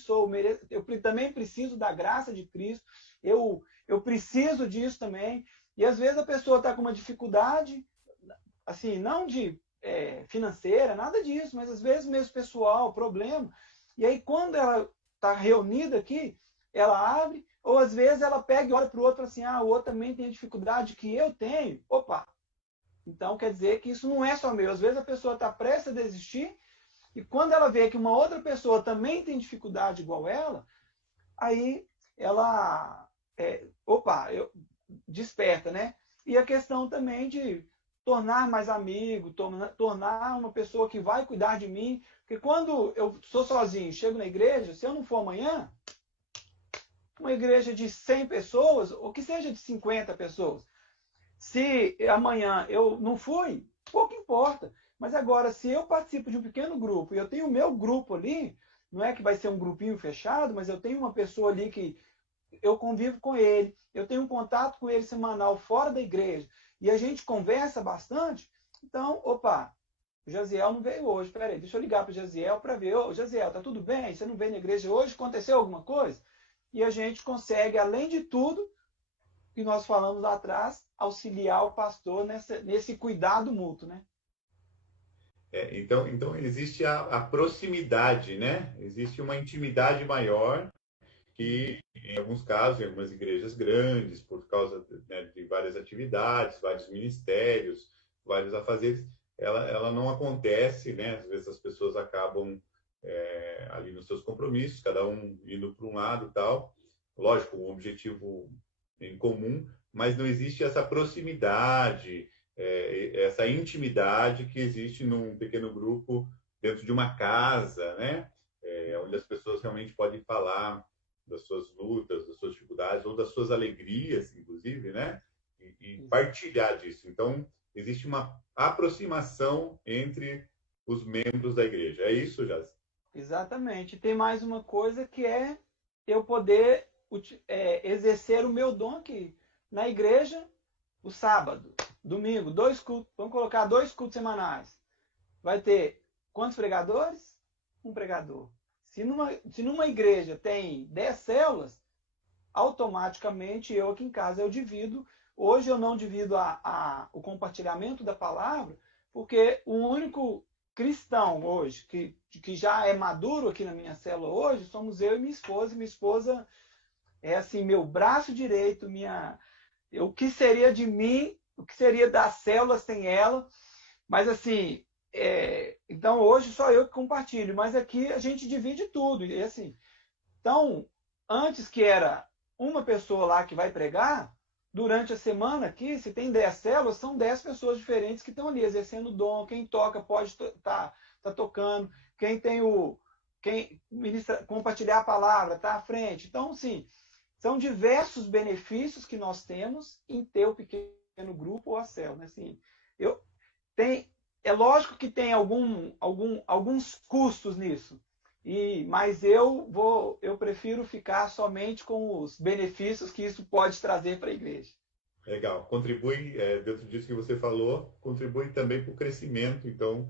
eu também preciso da graça de Cristo, eu preciso disso também. E às vezes a pessoa está com uma dificuldade, assim, não de financeira, nada disso, mas às vezes mesmo pessoal, problema. E aí quando ela está reunida aqui, ela abre, ou às vezes ela pega e olha para o outro assim, o outro também tem a dificuldade que eu tenho. Opa! Então, quer dizer que isso não é só meu. Às vezes a pessoa está prestes a desistir e quando ela vê que uma outra pessoa também tem dificuldade igual ela, aí ela, desperta, né? E a questão também de tornar mais amigo, tornar uma pessoa que vai cuidar de mim. Porque quando eu sou sozinho, chego na igreja, se eu não for amanhã, uma igreja de 100 pessoas, ou que seja de 50 pessoas, se amanhã eu não fui, pouco importa. Mas agora, se eu participo de um pequeno grupo e eu tenho o meu grupo ali, não é que vai ser um grupinho fechado, mas eu tenho uma pessoa ali que eu convivo com ele, eu tenho um contato com ele semanal fora da igreja, e a gente conversa bastante, então, o Jaziel não veio hoje, peraí, deixa eu ligar para o Jaziel para ver, Jaziel, tá tudo bem? Você não veio na igreja hoje? Aconteceu alguma coisa? E a gente consegue, além de tudo, que nós falamos lá atrás, auxiliar o pastor nesse cuidado mútuo, né? Então existe a proximidade, né? Existe uma intimidade maior que, em alguns casos, em algumas igrejas grandes, por causa, né, de várias atividades, vários ministérios, vários afazeres, ela não acontece, né? Às vezes as pessoas acabam ali nos seus compromissos, cada um indo para um lado e tal. Lógico, um objetivo em comum, mas não existe essa proximidade, essa intimidade que existe num pequeno grupo dentro de uma casa, né? Onde as pessoas realmente podem falar das suas lutas, das suas dificuldades ou das suas alegrias, inclusive, né? E partilhar disso. Então, existe uma aproximação entre os membros da igreja. É isso, Jaz? Exatamente. Tem mais uma coisa que é eu poder exercer o meu dom aqui na igreja, o sábado, domingo, 2 cultos. Vamos colocar 2 cultos semanais. Vai ter quantos pregadores? Um pregador. Se numa igreja tem 10 células, automaticamente eu aqui em casa eu divido. Hoje eu não divido o compartilhamento da palavra, porque o único cristão hoje, que já é maduro aqui na minha célula hoje, somos eu e minha esposa. Minha esposa é assim, meu braço direito, o que seria de mim, o que seria das células sem ela. Mas assim, então hoje só eu que compartilho, mas aqui a gente divide tudo. E assim, então, antes que era uma pessoa lá que vai pregar, durante a semana aqui, se tem 10 células, são 10 pessoas diferentes que estão ali exercendo o dom. Quem toca pode estar tocando, quem ministra, compartilhar a palavra, está à frente. Então, sim, são diversos benefícios que nós temos em ter o pequeno grupo ou a célula. Assim, é lógico que tem alguns custos nisso. Mas eu prefiro ficar somente com os benefícios que isso pode trazer para a igreja. Legal. Contribui, dentro disso que você falou, contribui também para o crescimento, então,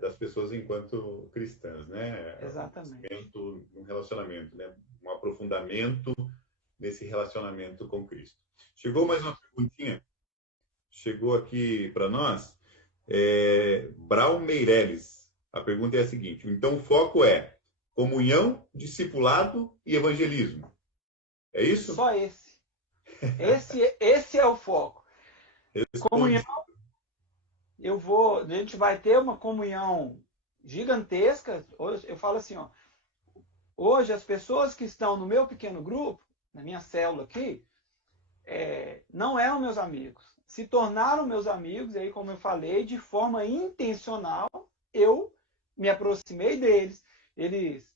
das pessoas enquanto cristãs, né? Exatamente. Um relacionamento, né? Um aprofundamento nesse relacionamento com Cristo. Chegou mais uma perguntinha. Chegou aqui para nós. Brau Meirelles. A pergunta é a seguinte: então o foco é comunhão, discipulado e evangelismo. É isso? Só esse. Esse é o foco. Comunhão, a gente vai ter uma comunhão gigantesca. Hoje, eu falo assim, ó, hoje as pessoas que estão no meu pequeno grupo, na minha célula aqui, não eram meus amigos. Se tornaram meus amigos, e aí, como eu falei, de forma intencional, eu me aproximei deles. Eles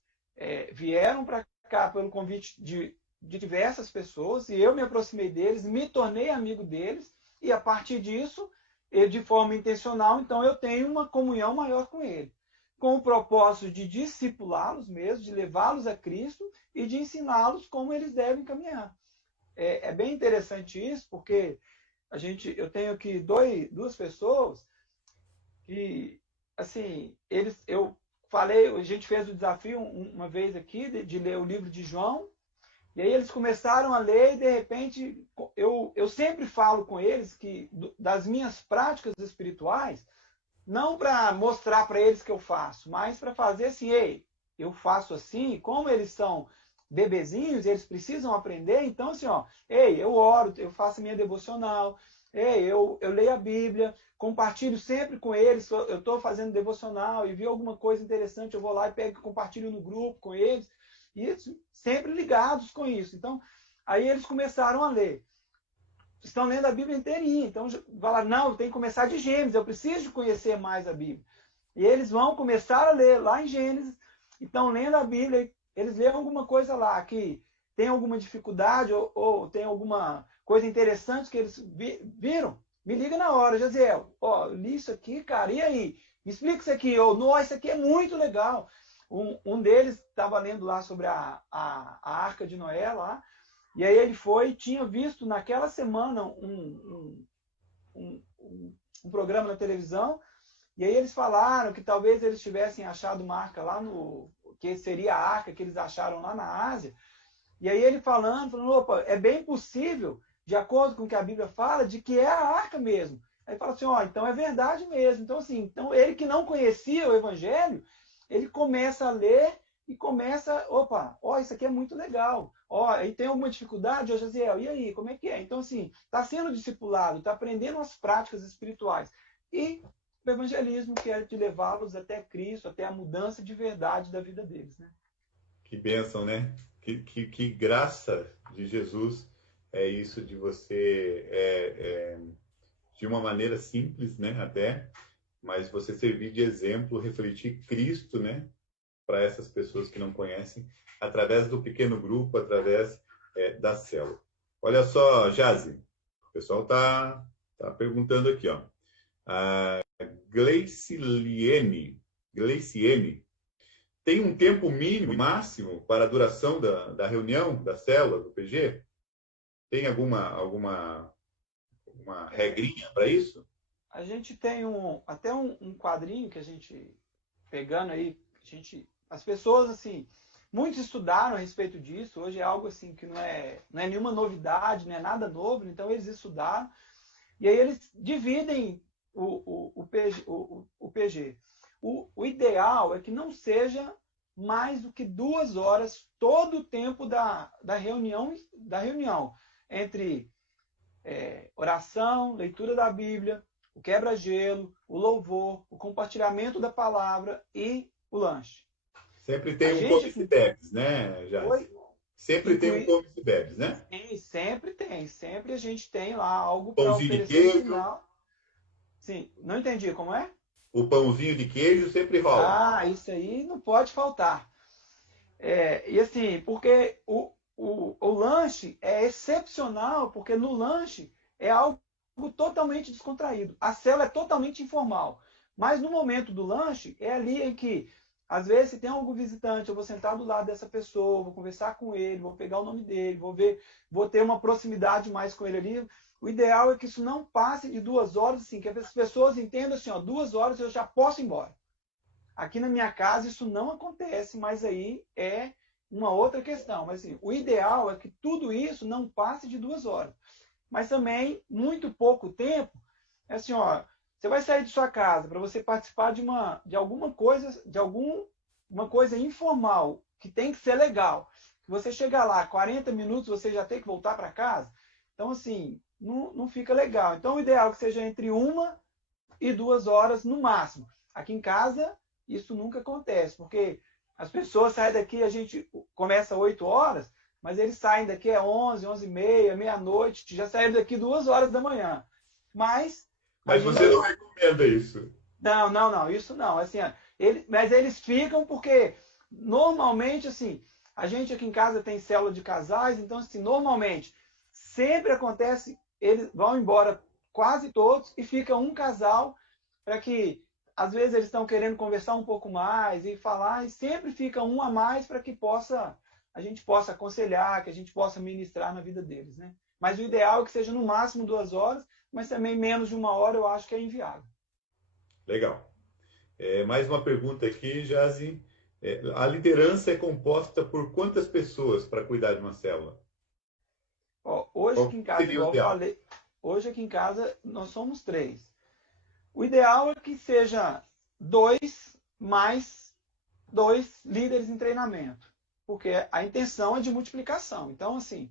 vieram para cá pelo convite de diversas pessoas, e eu me aproximei deles, me tornei amigo deles, e a partir disso, de forma intencional, então eu tenho uma comunhão maior com ele, com o propósito de discipulá-los mesmo, de levá-los a Cristo e de ensiná-los como eles devem caminhar. É bem interessante isso, porque eu tenho aqui duas pessoas que, assim, a gente fez o desafio uma vez aqui de ler o livro de João, e aí eles começaram a ler e, de repente, eu sempre falo com eles que das minhas práticas espirituais, não para mostrar para eles que eu faço, mas para fazer assim, ei, eu faço assim, como eles são bebezinhos, eles precisam aprender, então assim, ó, ei, eu oro, eu faço a minha devocional, ei, eu leio a Bíblia, compartilho sempre com eles, eu estou fazendo devocional e vi alguma coisa interessante, eu vou lá e pego e compartilho no grupo com eles, e sempre ligados com isso. Então, aí eles começaram a ler. Estão lendo a Bíblia inteirinha. Então, falaram, não, eu tenho que começar de Gênesis, eu preciso de conhecer mais a Bíblia. E eles vão começar a ler lá em Gênesis, estão lendo a Bíblia, eles leem alguma coisa lá que tem alguma dificuldade ou tem alguma coisa interessante que eles viram, me liga na hora, Jaziel, ó, eu li isso aqui, cara, e aí? Me explica isso aqui, ou, nossa, isso aqui é muito legal. Um deles estava lendo lá sobre a Arca de Noé lá, e aí ele tinha visto naquela semana um programa na televisão, e aí eles falaram que talvez eles tivessem achado uma arca lá que seria a arca que eles acharam lá na Ásia, e aí ele falando, opa, é bem possível, de acordo com o que a Bíblia fala, de que é a arca mesmo. Aí fala assim, ó, então é verdade mesmo. Então assim, ele que não conhecia o Evangelho, ele começa a ler e começa, opa, ó, isso aqui é muito legal. Ó, aí tem alguma dificuldade, ó, Jaziel, e aí, como é que é? Então, assim, está sendo discipulado, está aprendendo as práticas espirituais. E o evangelismo, que é de levá-los até Cristo, até a mudança de verdade da vida deles, né? Que bênção, né? Que graça de Jesus é isso de você, de uma maneira simples, né, até, mas você servir de exemplo, refletir Cristo, né, para essas pessoas que não conhecem, através do pequeno grupo, através da célula. Olha só, Jazi, o pessoal tá perguntando aqui, ó. A Gleiciene, tem um tempo mínimo, máximo, para a duração da reunião, da célula, do PG? Tem alguma regrinha para isso? A gente tem até um quadrinho que a gente, pegando aí, as pessoas, assim, muitos estudaram a respeito disso, hoje é algo assim que não é nenhuma novidade, não é nada novo, então eles estudaram, e aí eles dividem o PG. O ideal é que não seja mais do que 2 horas todo o tempo da reunião, entre oração, leitura da Bíblia, o quebra-gelo, o louvor, o compartilhamento da palavra e o lanche. Sempre tem um comes e bebes, né, Jazi? Sempre tem um comes e bebes, né? Sim, sempre tem. Sempre a gente tem lá algo para Pãozinho de oferecer no queijo. final. Sim, não entendi como é? O pãozinho de queijo sempre rola. Ah, isso aí não pode faltar. E assim, porque o lanche é excepcional, porque no lanche é algo totalmente descontraído. A célula é totalmente informal. Mas no momento do lanche, é ali em que, às vezes, se tem algum visitante, eu vou sentar do lado dessa pessoa, vou conversar com ele, vou pegar o nome dele, vou ter uma proximidade mais com ele ali. O ideal é que isso não passe de 2 horas, assim, que as pessoas entendam assim, ó, 2 horas eu já posso ir embora. Aqui na minha casa isso não acontece, mas aí é uma outra questão. Mas assim, o ideal é que tudo isso não passe de 2 horas. Mas também, muito pouco tempo, é assim, ó, você vai sair de sua casa para você participar de alguma coisa informal, que tem que ser legal. Você chegar lá, 40 minutos, você já tem que voltar para casa. Então, assim, não fica legal. Então, o ideal é que seja entre 1 e 2 horas no máximo. Aqui em casa, isso nunca acontece, porque as pessoas saem daqui, a gente começa às 8 horas, mas eles saem daqui às 11, 11h30, meia-noite, já saíram daqui 2 horas da manhã. Mas você não recomenda isso? Não, isso não. Assim, mas eles ficam porque, normalmente, assim, a gente aqui em casa tem célula de casais, então, assim, normalmente, sempre acontece, eles vão embora quase todos e fica um casal para que, às vezes, eles estão querendo conversar um pouco mais e falar, e sempre fica um a mais para que a gente possa aconselhar, que a gente possa ministrar na vida deles, né? Mas o ideal é que seja no máximo 2 horas, mas também menos de 1 hora eu acho que é inviável. Legal. Mais uma pergunta aqui, Jazi. A liderança é composta por quantas pessoas para cuidar de uma célula? Hoje aqui em casa, igual eu falei, hoje aqui em casa nós somos 3. O ideal é que seja 2 mais 2 líderes em treinamento, porque a intenção é de multiplicação. Então, assim,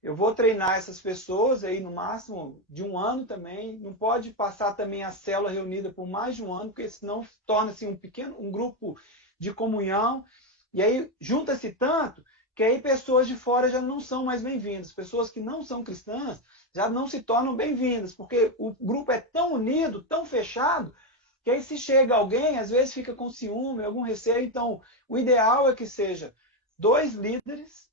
eu vou treinar essas pessoas aí no máximo de 1 ano também. Não pode passar também a célula reunida por mais de 1 ano, porque senão torna-se um grupo de comunhão. E aí junta-se tanto que aí pessoas de fora já não são mais bem-vindas. Pessoas que não são cristãs já não se tornam bem-vindas, porque o grupo é tão unido, tão fechado, que aí se chega alguém, às vezes fica com ciúme, algum receio. Então, o ideal é que seja 2 líderes,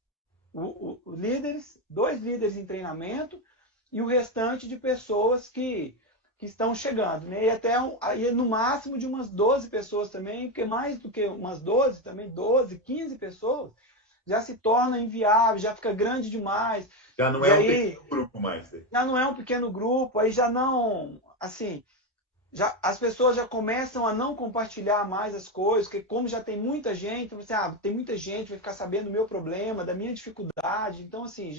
2 líderes em treinamento e o restante de pessoas que estão chegando, né? E até aí no máximo de umas 12 pessoas também, porque mais do que umas 12, também 12, 15 pessoas, já se torna inviável, já fica grande demais. Já não é um pequeno grupo mais. Já não é um pequeno grupo, aí já não, assim, as pessoas já começam a não compartilhar mais as coisas, porque como já tem muita gente, você, tem muita gente, vai ficar sabendo do meu problema, da minha dificuldade. Então, assim,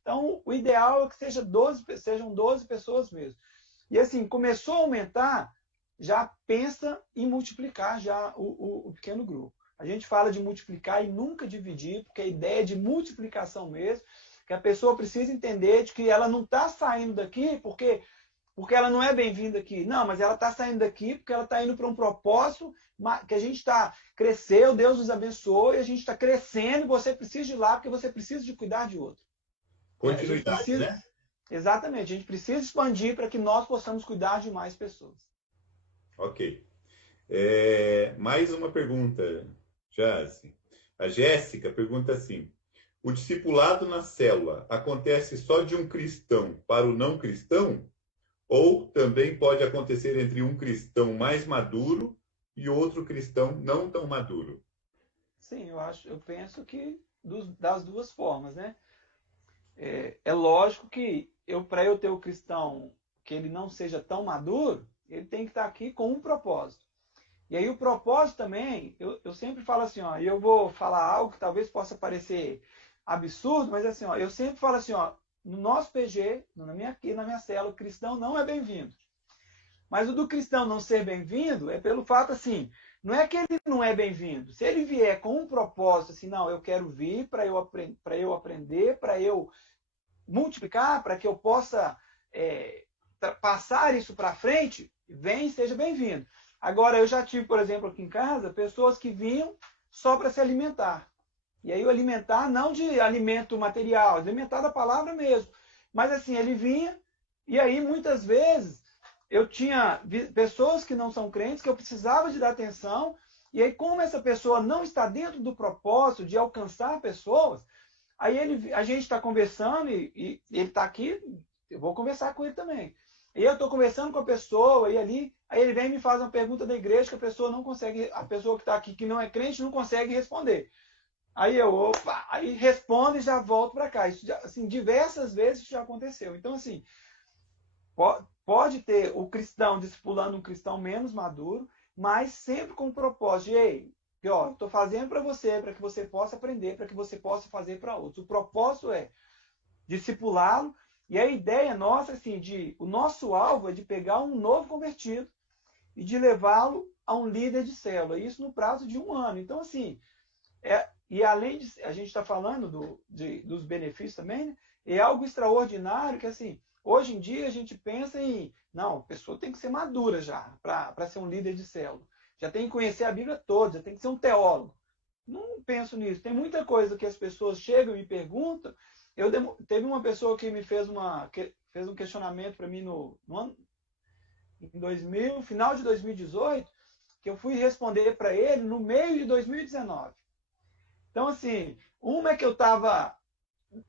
então, o ideal é que sejam 12 pessoas mesmo. E assim, começou a aumentar, já pensa em multiplicar já o pequeno grupo. A gente fala de multiplicar e nunca dividir, porque a ideia é de multiplicação mesmo, que a pessoa precisa entender de que ela não está saindo daqui porque porque ela não é bem-vinda aqui. Não, mas ela está saindo daqui porque ela está indo para um propósito que a gente está cresceu, Deus nos abençoe, a gente está crescendo e você precisa de ir lá porque você precisa de cuidar de outro. A gente Continuidade, precisa, né? exatamente, a gente precisa expandir para que nós possamos cuidar de mais pessoas. Ok. Mais uma pergunta, Jace. A Jéssica pergunta assim: o discipulado na célula acontece só de um cristão para o não cristão? Ou também pode acontecer entre um cristão mais maduro e outro cristão não tão maduro? Sim, eu penso que das duas formas, né? É lógico que para eu ter o cristão que ele não seja tão maduro, ele tem que estar aqui com um propósito. E aí o propósito também, eu sempre falo assim, ó, e eu vou falar algo que talvez possa parecer absurdo, mas assim, ó, eu sempre falo assim, ó, no nosso PG, aqui na minha célula, o cristão não é bem-vindo. Mas o do cristão não ser bem-vindo é pelo fato assim, não é que ele não é bem-vindo. Se ele vier com um propósito assim, não, eu quero vir para eu aprender, para eu multiplicar, para que eu possa passar isso para frente, vem e seja bem-vindo. Agora, eu já tive, por exemplo, aqui em casa, pessoas que vinham só para se alimentar. E aí o alimentar não de alimento material, alimentar da palavra mesmo. Mas assim, ele vinha, e aí muitas vezes eu tinha pessoas que não são crentes, que eu precisava de dar atenção, e aí como essa pessoa não está dentro do propósito de alcançar pessoas, aí a gente está conversando, e ele está aqui, eu vou conversar com ele também. E eu estou conversando com a pessoa, e ali, aí ele vem e me faz uma pergunta da igreja que a pessoa não consegue, a pessoa que está aqui, que não é crente, não consegue responder. Aí aí respondo e já volto para cá. Isso já, assim, diversas vezes isso já aconteceu. Então, assim, pode ter o cristão discipulando um cristão menos maduro, mas sempre com o propósito de, ei, estou fazendo para que você possa aprender, para que você possa fazer para outros. O propósito é discipulá-lo, e a ideia nossa, assim, o nosso alvo é de pegar um novo convertido e de levá-lo a um líder de célula. Isso no prazo de 1 ano. Então, assim, e além de a gente está falando dos benefícios também, né? É algo extraordinário que, assim, hoje em dia a gente pensa em, não, a pessoa tem que ser madura já para ser um líder de célula. Já tem que conhecer a Bíblia toda, já tem que ser um teólogo. Não penso nisso. Tem muita coisa que as pessoas chegam e me perguntam. Teve uma pessoa que me fez um questionamento para mim em final de 2018, que eu fui responder para ele no meio de 2019. Então, assim, uma é que eu estava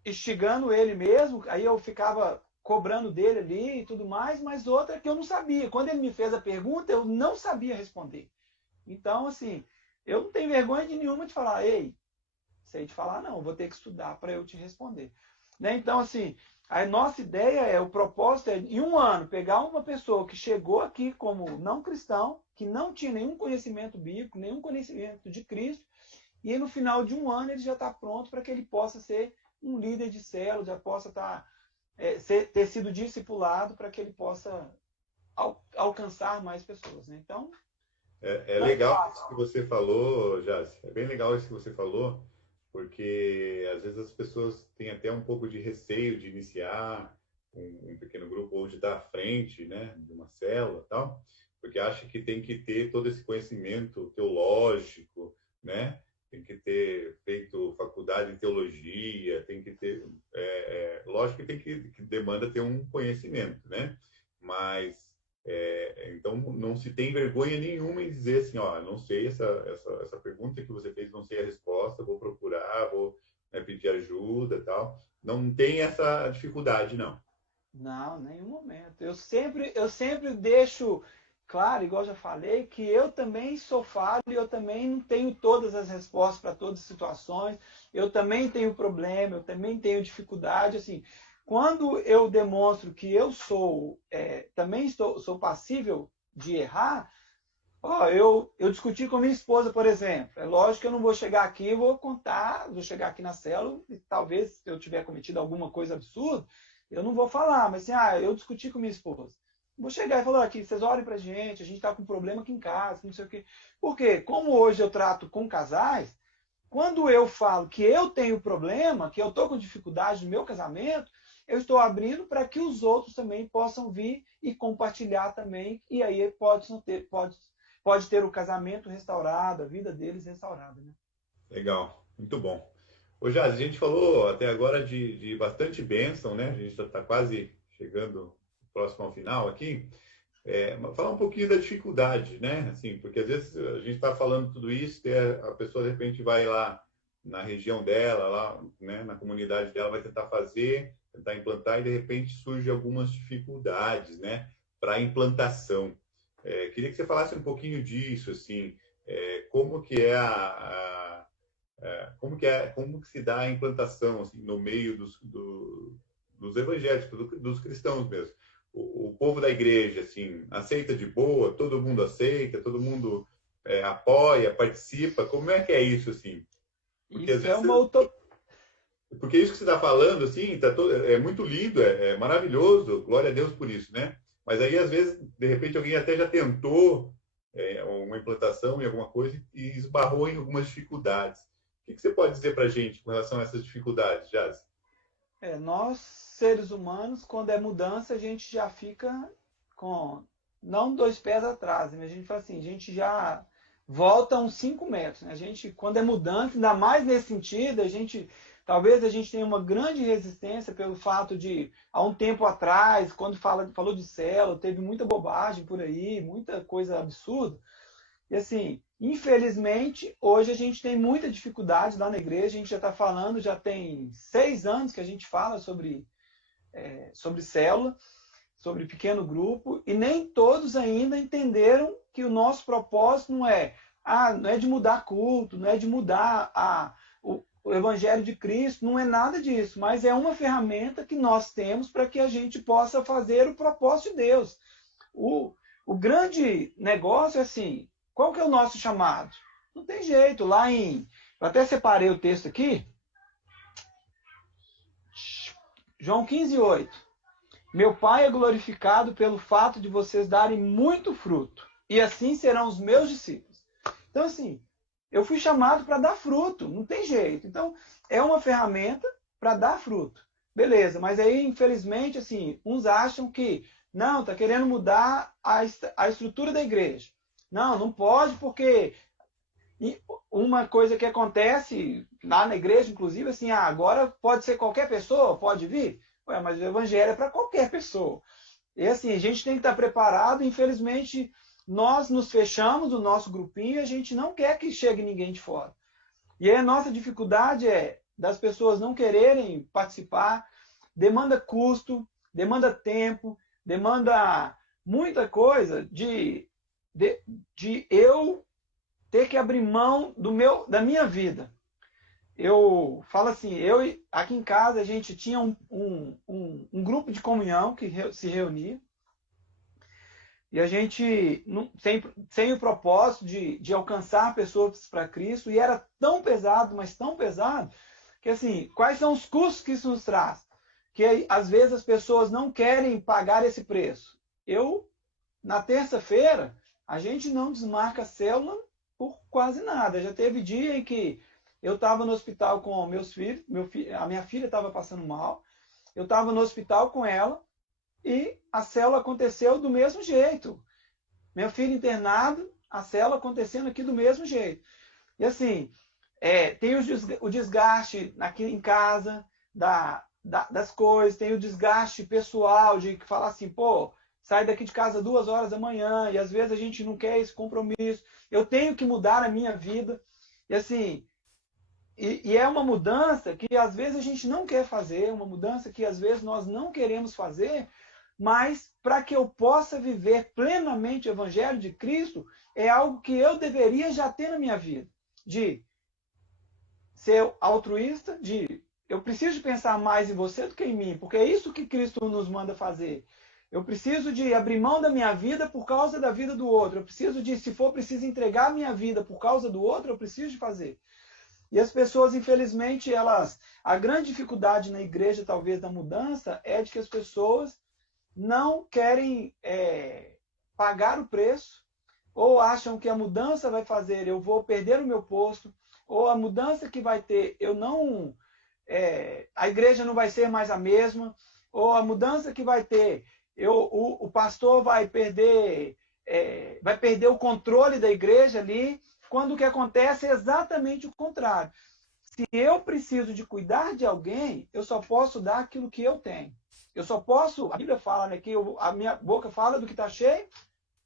instigando ele mesmo, aí eu ficava cobrando dele ali e tudo mais, mas outra é que eu não sabia. Quando ele me fez a pergunta, eu não sabia responder. Então, assim, eu não tenho vergonha de nenhuma de falar, ei, sei de falar não, vou ter que estudar para eu te responder. Né? Então, assim, a nossa ideia o propósito é, em 1 ano, pegar uma pessoa que chegou aqui como não cristão, que não tinha nenhum conhecimento bíblico, nenhum conhecimento de Cristo, e no final de 1 ano ele já está pronto para que ele possa ser um líder de célula, já possa ter sido discipulado para que ele possa alcançar mais pessoas. Né? Então, É legal isso que você falou, Jace. É bem legal isso que você falou, porque às vezes as pessoas têm até um pouco de receio de iniciar um pequeno grupo ou de estar à frente, né, de uma célula e tal, porque acha que tem que ter todo esse conhecimento teológico, né? Tem que ter feito faculdade em teologia, tem que ter... lógico que que demanda ter um conhecimento, né? Mas, então, não se tem vergonha nenhuma em dizer assim, ó, não sei essa pergunta que você fez, não sei a resposta, vou procurar, vou, né, pedir ajuda e tal. Não tem essa dificuldade, não. Não, nenhum momento. Eu sempre deixo claro, igual já falei, que eu também sou falho e eu também não tenho todas as respostas para todas as situações. Eu também tenho problema, eu também tenho dificuldade. Assim, quando eu demonstro que eu também sou passível de errar, eu discuti com minha esposa, por exemplo. É lógico que eu não vou chegar aqui e vou chegar aqui na célula e talvez se eu tiver cometido alguma coisa absurda, eu não vou falar, mas assim, eu discuti com minha esposa. Vou chegar e falar aqui, vocês olhem pra gente, a gente está com um problema aqui em casa, não sei o quê. Porque, como hoje eu trato com casais, quando eu falo que eu tenho problema, que eu estou com dificuldade no meu casamento, eu estou abrindo para que os outros também possam vir e compartilhar também, e aí pode ter o casamento restaurado, a vida deles restaurada. Né? Legal, muito bom. Ô, Jazz, a gente falou até agora de bastante bênção, né? A gente já está quase chegando próximo ao final aqui. Falar um pouquinho da dificuldade, né? Assim, porque às vezes a gente está falando tudo isso e a pessoa de repente vai lá na região dela, lá, né, na comunidade dela, vai tentar fazer, tentar implantar e de repente surgem algumas dificuldades, né, para a implantação. Queria que você falasse um pouquinho disso, assim, como que é como que se dá a implantação assim, no meio dos evangélicos, dos cristãos mesmo. O povo da igreja, assim, aceita de boa, todo mundo aceita, todo mundo apoia, participa. Como é que é isso, assim? Porque às Isso é vezes, uma utopia. porque isso que você está falando, assim, é muito lindo, é maravilhoso, glória a Deus por isso, né? Mas aí, às vezes, de repente, alguém até já tentou uma implantação em alguma coisa e esbarrou em algumas dificuldades. O que você pode dizer para a gente com relação a essas dificuldades, Jazz? Nós, seres humanos, quando é mudança, a gente já fica com, não 2 pés atrás, né? A gente fala assim, a gente já volta uns 5 metros. Né? A gente, quando é mudança, ainda mais nesse sentido, talvez a gente tenha uma grande resistência pelo fato de, há um tempo atrás, quando falou de célula, teve muita bobagem por aí, muita coisa absurda. E assim, infelizmente, hoje a gente tem muita dificuldade lá na igreja, a gente já está falando, já tem 6 anos que a gente fala sobre célula, sobre pequeno grupo, e nem todos ainda entenderam que o nosso propósito não é de mudar culto, não é de mudar o Evangelho de Cristo, não é nada disso, mas é uma ferramenta que nós temos para que a gente possa fazer o propósito de Deus. O grande negócio é assim, qual que é o nosso chamado? Não tem jeito, eu até separei o texto aqui, João 15:8. Meu Pai é glorificado pelo fato de vocês darem muito fruto, e assim serão os meus discípulos. Então, assim, eu fui chamado para dar fruto, não tem jeito. Então, é uma ferramenta para dar fruto. Beleza, mas aí, infelizmente, assim, uns acham que, não, está querendo mudar a estrutura da igreja. Não pode, porque uma coisa que acontece lá na igreja, inclusive, assim, agora pode ser qualquer pessoa, pode vir? Ué, mas o evangelho é para qualquer pessoa. E assim, a gente tem que estar preparado, infelizmente, nós nos fechamos no nosso grupinho e a gente não quer que chegue ninguém de fora. E aí a nossa dificuldade é das pessoas não quererem participar, demanda custo, demanda tempo, demanda muita coisa de eu ter que abrir mão da minha vida. Eu falo assim, aqui em casa a gente tinha um grupo de comunhão que se reunia, e a gente, sem o propósito de alcançar pessoas para Cristo, e era tão pesado, mas tão pesado, que assim, quais são os custos que isso nos traz? Que às vezes as pessoas não querem pagar esse preço. Na terça-feira, a gente não desmarca a célula por quase nada. Já teve dia em que eu estava no hospital com meus filhos, a minha filha estava passando mal, eu estava no hospital com ela, e a célula aconteceu do mesmo jeito. Meu filho internado, a célula acontecendo aqui do mesmo jeito. E assim, tem o desgaste aqui em casa das coisas, tem o desgaste pessoal de falar assim, pô, sai daqui de casa 2 horas da manhã, e às vezes a gente não quer esse compromisso. Eu tenho que mudar a minha vida. E assim, e é uma mudança que às vezes a gente não quer fazer, uma mudança que às vezes nós não queremos fazer, mas para que eu possa viver plenamente o Evangelho de Cristo, é algo que eu deveria já ter na minha vida. De ser altruísta, eu preciso pensar mais em você do que em mim, porque é isso que Cristo nos manda fazer. Eu preciso de abrir mão da minha vida por causa da vida do outro. Eu preciso se for preciso entregar a minha vida por causa do outro, eu preciso de fazer. E as pessoas, infelizmente, a grande dificuldade na igreja, talvez, da mudança, é de que as pessoas não querem pagar o preço, ou acham que a mudança vai fazer, eu vou perder o meu posto, ou a mudança que vai ter, a igreja não vai ser mais a mesma, ou a mudança que vai ter, o pastor vai perder o controle da igreja ali, quando o que acontece é exatamente o contrário. Se eu preciso de cuidar de alguém, eu só posso dar aquilo que eu tenho. Eu só posso, a Bíblia fala, né, que a minha boca fala do que está cheio,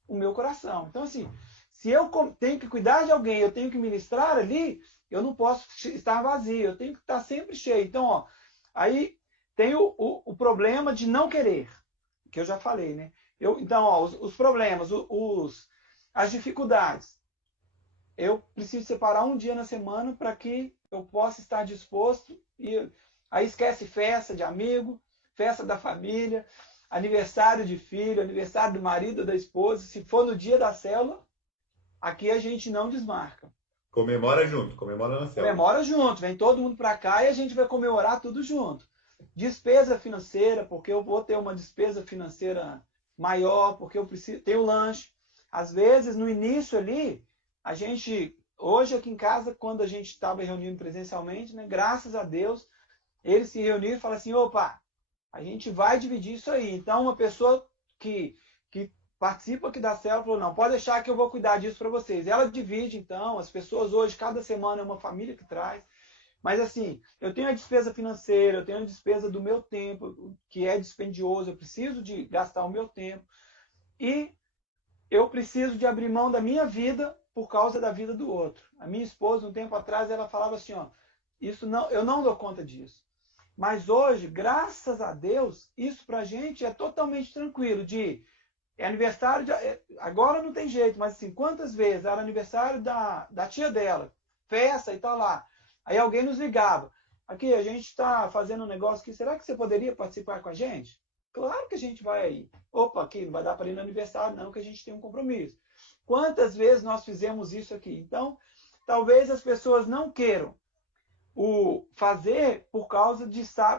o meu coração. Então, assim, se eu tenho que cuidar de alguém, eu tenho que ministrar ali, eu não posso estar vazio, eu tenho que estar sempre cheio. Então, ó, aí tem o problema de não querer, que eu já falei, né? Então, ó, os problemas, as dificuldades. Eu preciso separar um dia na semana para que eu possa estar disposto. E aí esquece festa de amigo, festa da família, aniversário de filho, aniversário do marido ou da esposa. Se for no dia da célula, aqui a gente não desmarca. Comemora junto, comemora na célula. Comemora junto, vem todo mundo para cá e a gente vai comemorar tudo junto. Despesa financeira, porque eu vou ter uma despesa financeira maior, porque eu preciso ter o lanche. Às vezes, no início ali, a gente, hoje aqui em casa, quando a gente estava reunindo presencialmente, né, graças a Deus, eles se reuniram e falaram assim, opa, a gente vai dividir isso aí. Então, uma pessoa que participa aqui da célula falou, não, pode deixar que eu vou cuidar disso para vocês. Ela divide, então, as pessoas hoje, cada semana é uma família que traz. Mas assim, eu tenho a despesa financeira, eu tenho a despesa do meu tempo, que é dispendioso, eu preciso de gastar o meu tempo. E eu preciso de abrir mão da minha vida por causa da vida do outro. A minha esposa, um tempo atrás, ela falava assim, ó, isso não, eu não dou conta disso. Mas hoje, graças a Deus, isso pra gente é totalmente tranquilo, é aniversário, agora não tem jeito, mas assim, quantas vezes era aniversário da tia dela, festa e tal lá. Aí alguém nos ligava, aqui, a gente está fazendo um negócio aqui, será que você poderia participar com a gente? Claro que a gente vai aí. Opa, aqui, não vai dar para ir no aniversário não, que a gente tem um compromisso. Quantas vezes nós fizemos isso aqui? Então, talvez as pessoas não queiram fazer por causa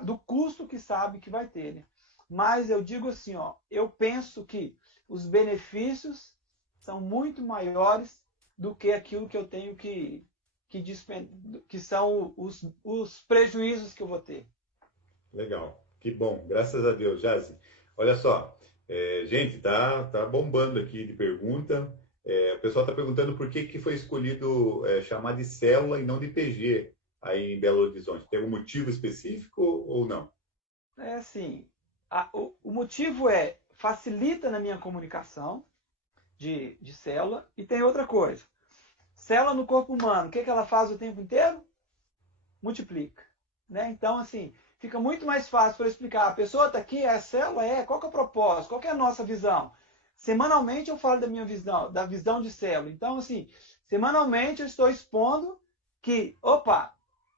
do custo que sabe que vai ter, né? Mas eu digo assim, ó, eu penso que os benefícios são muito maiores do que aquilo que eu tenho que são os prejuízos que eu vou ter. Legal, que bom, graças a Deus, Jazi. Olha só, gente, tá bombando aqui de pergunta. O pessoal está perguntando por que foi escolhido chamar de célula e não de PG aí em Belo Horizonte. Tem algum motivo específico ou não? É assim, o motivo facilita na minha comunicação de célula e tem outra coisa. Célula no corpo humano, o que ela faz o tempo inteiro? Multiplica. Né? Então, assim, fica muito mais fácil para explicar. A pessoa está aqui, a célula qual que é o propósito? Qual que é a nossa visão? Semanalmente eu falo da minha visão, da visão de célula. Então, assim, semanalmente eu estou expondo que,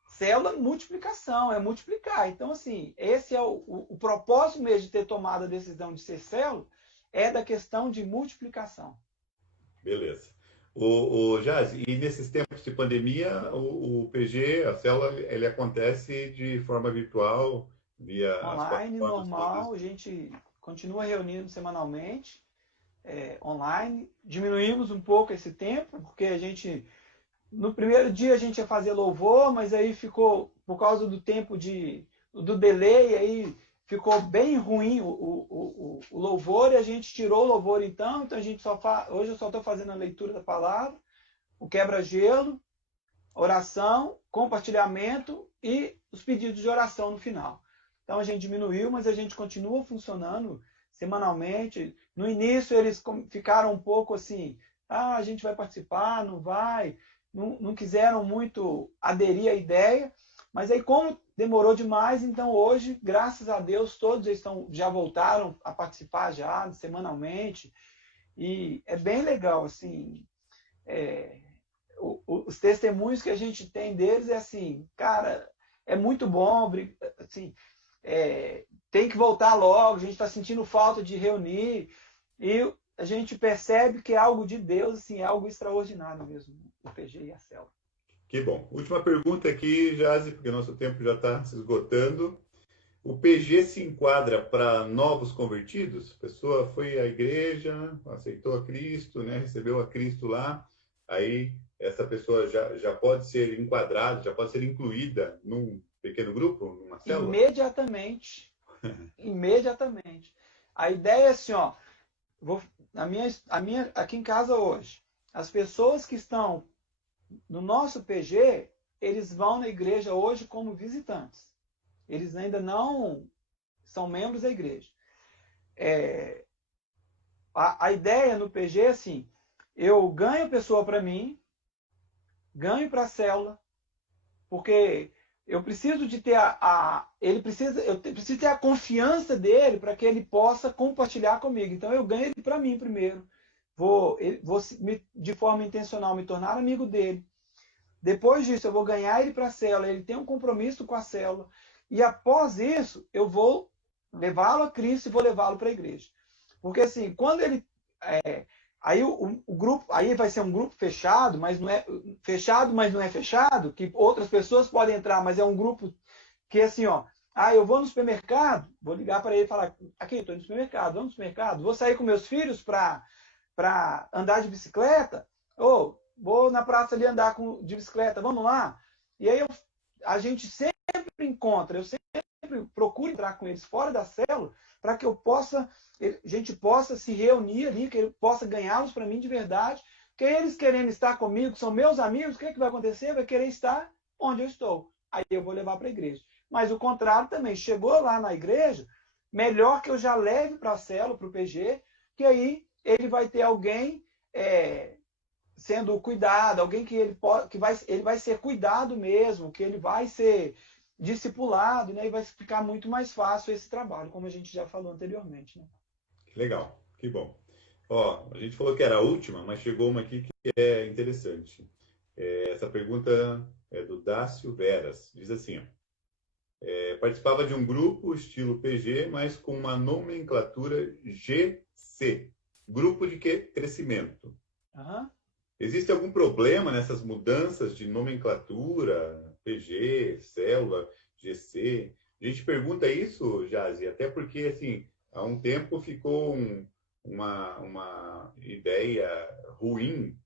célula multiplicação, é multiplicar. Então, assim, esse é o propósito mesmo de ter tomado a decisão de ser célula, é da questão de multiplicação. Beleza. O Jazz, e nesses tempos de pandemia, o PG, a célula, ele acontece de forma virtual, via online, normal, a gente continua reunindo semanalmente, online. Diminuímos um pouco esse tempo, porque a gente, no primeiro dia a gente ia fazer louvor, mas aí ficou, por causa do tempo do delay, aí ficou bem ruim o louvor e a gente tirou o louvor então a gente hoje eu só estou fazendo a leitura da palavra, o quebra-gelo, oração, compartilhamento e os pedidos de oração no final. Então a gente diminuiu, mas a gente continua funcionando semanalmente. No início eles ficaram um pouco assim, a gente vai participar, não vai, não quiseram muito aderir à ideia, mas aí como demorou demais, então hoje, graças a Deus, todos já voltaram a participar já semanalmente. E é bem legal, assim, os testemunhos que a gente tem deles é assim, cara, é muito bom, assim, tem que voltar logo, a gente está sentindo falta de reunir, e a gente percebe que é algo de Deus, assim, é algo extraordinário mesmo, o PG e a célula. Que bom. Última pergunta aqui, Jazi, porque nosso tempo já está se esgotando. O PG se enquadra para novos convertidos? A pessoa foi à igreja, aceitou a Cristo, né? Recebeu a Cristo lá, aí essa pessoa já pode ser enquadrada, já pode ser incluída num pequeno grupo, numa célula? Imediatamente, Imediatamente. A ideia é assim, ó, aqui em casa hoje, as pessoas que estão no nosso PG, eles vão na igreja hoje como visitantes. Eles ainda não são membros da igreja. A ideia no PG é assim, eu ganho pessoa para mim, ganho para a célula, porque eu preciso de ter eu preciso ter a confiança dele para que ele possa compartilhar comigo. Então eu ganho ele para mim primeiro. Vou de forma intencional me tornar amigo dele. Depois disso eu vou ganhar ele para a célula, ele tem um compromisso com a célula. E após isso eu vou levá-lo a Cristo e vou levá-lo para a igreja. Porque assim, quando ele aí o grupo, aí vai ser um grupo fechado, mas não é fechado, que outras pessoas podem entrar, mas é um grupo que assim, ó, eu vou no supermercado, vou ligar para ele e falar, aqui, estou no supermercado, vamos no supermercado, vou sair com meus filhos para andar de bicicleta, ou vou na praça ali andar de bicicleta, vamos lá? E aí a gente sempre encontra, eu sempre procuro entrar com eles fora da célula, para que a gente possa se reunir ali, que ele possa ganhá-los para mim de verdade, que eles querendo estar comigo, que são meus amigos, o que vai acontecer? Vai querer estar onde eu estou. Aí eu vou levar para a igreja. Mas o contrário também, chegou lá na igreja, melhor que eu já leve para a célula, para o PG, que aí ele vai ter alguém sendo cuidado, alguém que ele vai ser cuidado mesmo, que ele vai ser discipulado, né? E vai ficar muito mais fácil esse trabalho, como a gente já falou anteriormente, né? Legal, que bom. Ó, a gente falou que era a última, mas chegou uma aqui que é interessante. Essa pergunta é do Dácio Veras. Diz assim, ó, participava de um grupo estilo PG, mas com uma nomenclatura GC. Grupo de quê? Crescimento. Uhum. Existe algum problema nessas mudanças de nomenclatura, PG, célula, GC? A gente pergunta isso, Jazi, até porque, assim, há um tempo ficou uma ideia ruim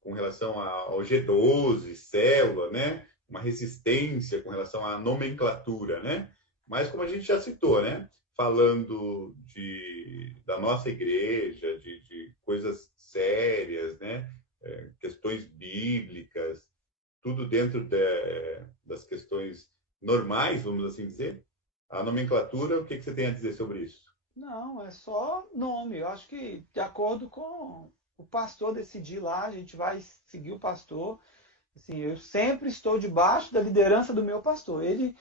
com relação ao G12, célula, né? Uma resistência com relação à nomenclatura, né? Mas como a gente já citou, né? Falando da nossa igreja, de coisas sérias, né? Questões bíblicas, tudo dentro das questões normais, vamos assim dizer. A nomenclatura, o que você tem a dizer sobre isso? Não, é só nome. Eu acho que de acordo com o pastor decidir lá, a gente vai seguir o pastor. Assim, eu sempre estou debaixo da liderança do meu pastor. Ele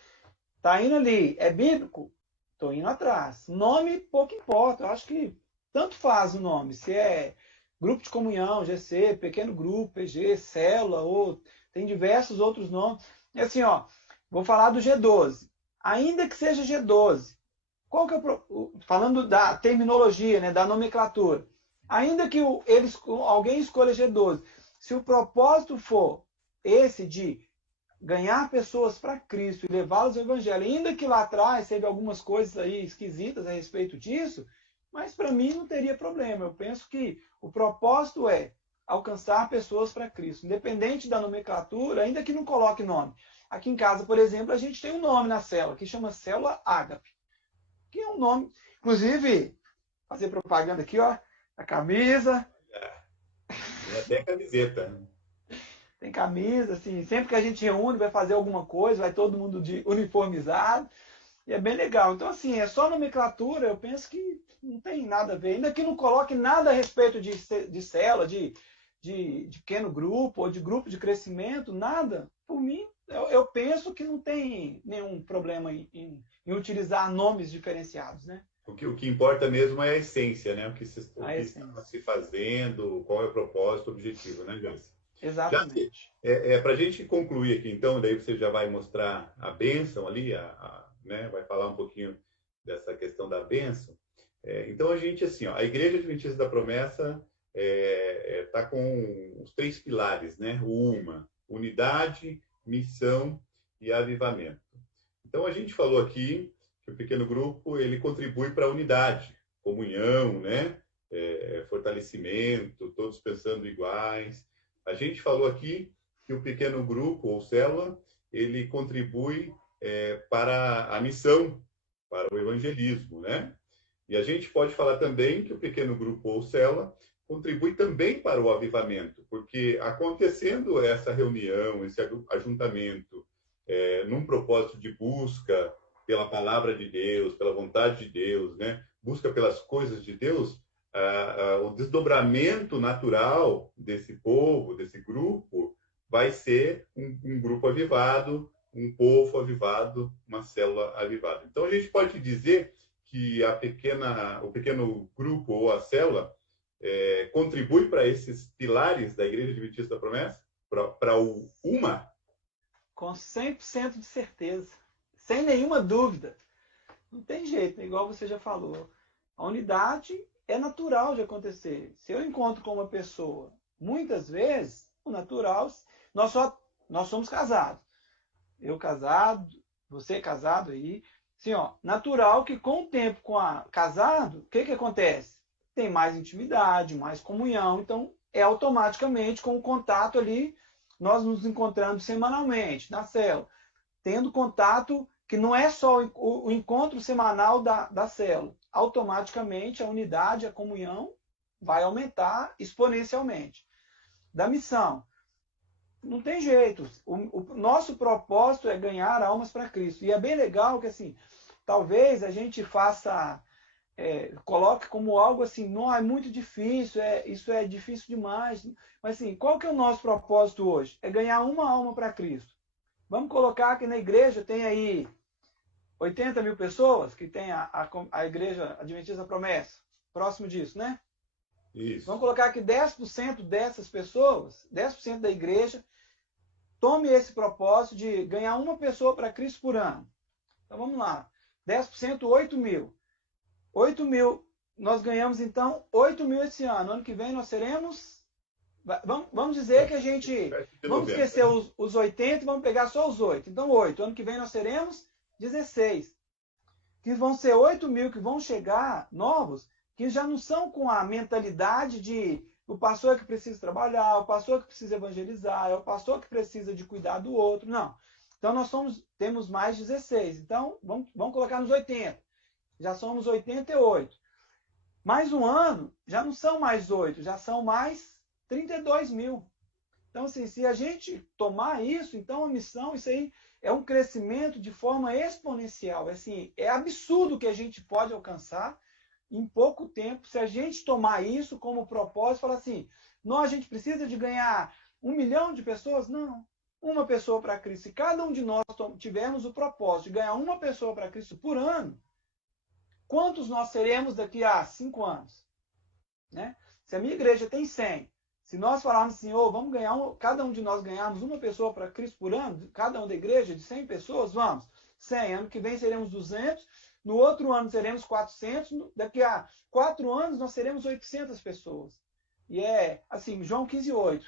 está indo ali, é bíblico? Estou indo atrás. Nome pouco importa. Eu acho que tanto faz o nome. Se é grupo de comunhão, GC, pequeno grupo, PG, célula, ou tem diversos outros nomes. E assim, ó, vou falar do G12. Ainda que seja G12, qual que é falando da terminologia, né, da nomenclatura, ainda que alguém escolha G12, se o propósito for esse de ganhar pessoas para Cristo e levá-los ao Evangelho, ainda que lá atrás teve algumas coisas aí esquisitas a respeito disso, mas para mim não teria problema. Eu penso que o propósito é alcançar pessoas para Cristo, independente da nomenclatura, ainda que não coloque nome. Aqui em casa, por exemplo, a gente tem um nome na célula, que chama Célula Ágape, que é um nome, inclusive, fazer propaganda aqui, ó, a camisa. Tem até camiseta. Tem camisa, assim, sempre que a gente reúne, vai fazer alguma coisa, vai todo mundo uniformizado, e é bem legal. Então, assim, é só nomenclatura, eu penso que não tem nada a ver. Ainda que não coloque nada a respeito de célula, de pequeno grupo, ou de grupo de crescimento, nada. Por mim, eu penso que não tem nenhum problema em utilizar nomes diferenciados, né? O que importa mesmo é a essência, né? O que está se fazendo, qual é o propósito, o objetivo, né, Jânio? Exatamente. Para a gente concluir aqui, então, daí você já vai mostrar a bênção ali, né? Vai falar um pouquinho dessa questão da bênção. Então, a gente, assim, ó, a Igreja Adventista da Promessa está com os 3 pilares, né? Unidade, missão e avivamento. Então, a gente falou aqui que o pequeno grupo ele contribui para a unidade, comunhão, né? Fortalecimento, todos pensando iguais. A gente falou aqui que o pequeno grupo ou célula ele contribui para a missão, para o evangelismo, né? E a gente pode falar também que o pequeno grupo ou célula contribui também para o avivamento, porque acontecendo essa reunião, esse ajuntamento, num propósito de busca pela palavra de Deus, pela vontade de Deus, né? Busca pelas coisas de Deus, o desdobramento natural desse povo, desse grupo, vai ser um grupo avivado, um povo avivado, uma célula avivada. Então, a gente pode dizer que o pequeno grupo ou a célula contribui para esses pilares da Igreja Adventista da Promessa, para o UMA? Com 100% de certeza, sem nenhuma dúvida. Não tem jeito, igual você já falou. A unidade é natural de acontecer. Se eu encontro com uma pessoa, muitas vezes, o natural, nós somos casados. Eu casado, você casado aí. Assim, ó, natural que com o tempo casado, o que acontece? Tem mais intimidade, mais comunhão. Então, automaticamente, com o contato ali, nós nos encontrando semanalmente, na célula. Tendo contato que não é só o encontro semanal da célula. Automaticamente, a unidade, a comunhão vai aumentar exponencialmente. Da missão. Não tem jeito. O nosso propósito é ganhar almas para Cristo. E é bem legal que, assim, talvez a gente coloque como algo assim, não, é muito difícil, isso é difícil demais. Mas, assim, qual que é o nosso propósito hoje? É ganhar uma alma para Cristo. Vamos colocar que na igreja tem aí 80 mil pessoas, que tem a Igreja Adventista da Promessa. Próximo disso, né? Isso. Vamos colocar que 10% dessas pessoas, 10% da igreja, tome esse propósito de ganhar uma pessoa para Cristo por ano. Então vamos lá. 10%, 8 mil. 8 mil, nós ganhamos então 8 mil esse ano. Ano que vem nós seremos... Vamos dizer que a gente... Vamos esquecer os 80 e vamos pegar só os 8. Então 8. Ano que vem nós seremos 16. Que vão ser 8 mil que vão chegar novos, que já não são com a mentalidade de o pastor que precisa trabalhar, o pastor que precisa evangelizar, é o pastor que precisa de cuidar do outro. Não. Então nós temos mais 16. Então vamos colocar nos 80. Já somos 88. Mais um ano, já não são mais 8, já são mais 32 mil. Então, assim, se a gente tomar isso, então a missão, isso aí é um crescimento de forma exponencial. Assim, é absurdo o que a gente pode alcançar em pouco tempo, se a gente tomar isso como propósito, falar assim, a gente precisa de ganhar 1 milhão de pessoas? Não. Uma pessoa para Cristo. Se cada um de nós tivermos o propósito de ganhar uma pessoa para Cristo por ano, quantos nós seremos daqui a 5 anos? Né? Se a minha igreja tem 100, se nós falarmos assim, vamos ganhar, cada um de nós ganharmos uma pessoa para Cristo por ano, cada um da igreja de 100 pessoas, vamos. 100, ano que vem seremos 200, no outro ano seremos 400, daqui a 4 anos nós seremos 800 pessoas. E assim, João 15:8.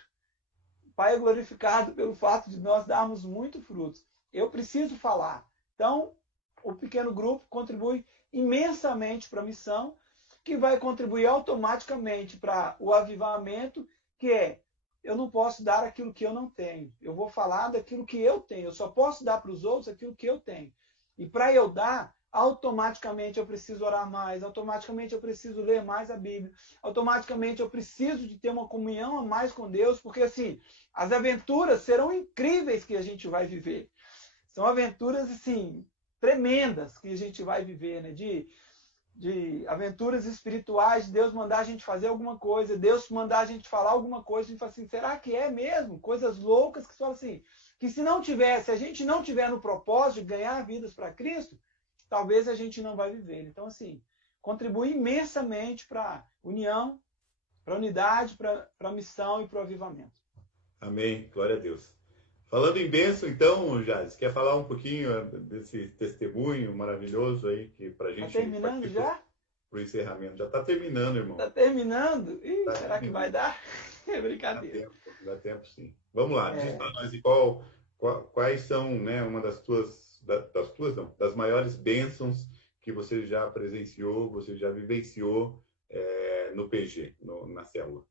O Pai é glorificado pelo fato de nós darmos muito frutos. Eu preciso falar. Então, o pequeno grupo contribui imensamente para a missão, que vai contribuir automaticamente para o avivamento, que eu não posso dar aquilo que eu não tenho. Eu vou falar daquilo que eu tenho. Eu só posso dar para os outros aquilo que eu tenho. E para eu dar, automaticamente eu preciso orar mais, automaticamente eu preciso ler mais a Bíblia, automaticamente eu preciso de ter uma comunhão a mais com Deus, porque assim, as aventuras serão incríveis que a gente vai viver. São aventuras, assim, tremendas que a gente vai viver, né? De aventuras espirituais, de Deus mandar a gente fazer alguma coisa, Deus mandar a gente falar alguma coisa, a gente fala assim, será que é mesmo? Coisas loucas que falam assim, que se a gente não tiver no propósito de ganhar vidas para Cristo, talvez a gente não vai viver. Então, assim, contribui imensamente para a união, para a unidade, para a missão e para o avivamento. Amém. Glória a Deus. Falando em bênção, então, Jades, quer falar um pouquinho desse testemunho maravilhoso aí que para a gente... Está terminando já? Para o encerramento. Já está terminando, irmão. Está terminando? Ih, será que vai dar? É brincadeira. Dá tempo sim. Vamos lá. Diz para nós quais são, né, uma das maiores bênçãos que você já presenciou, você já vivenciou no PG, na célula.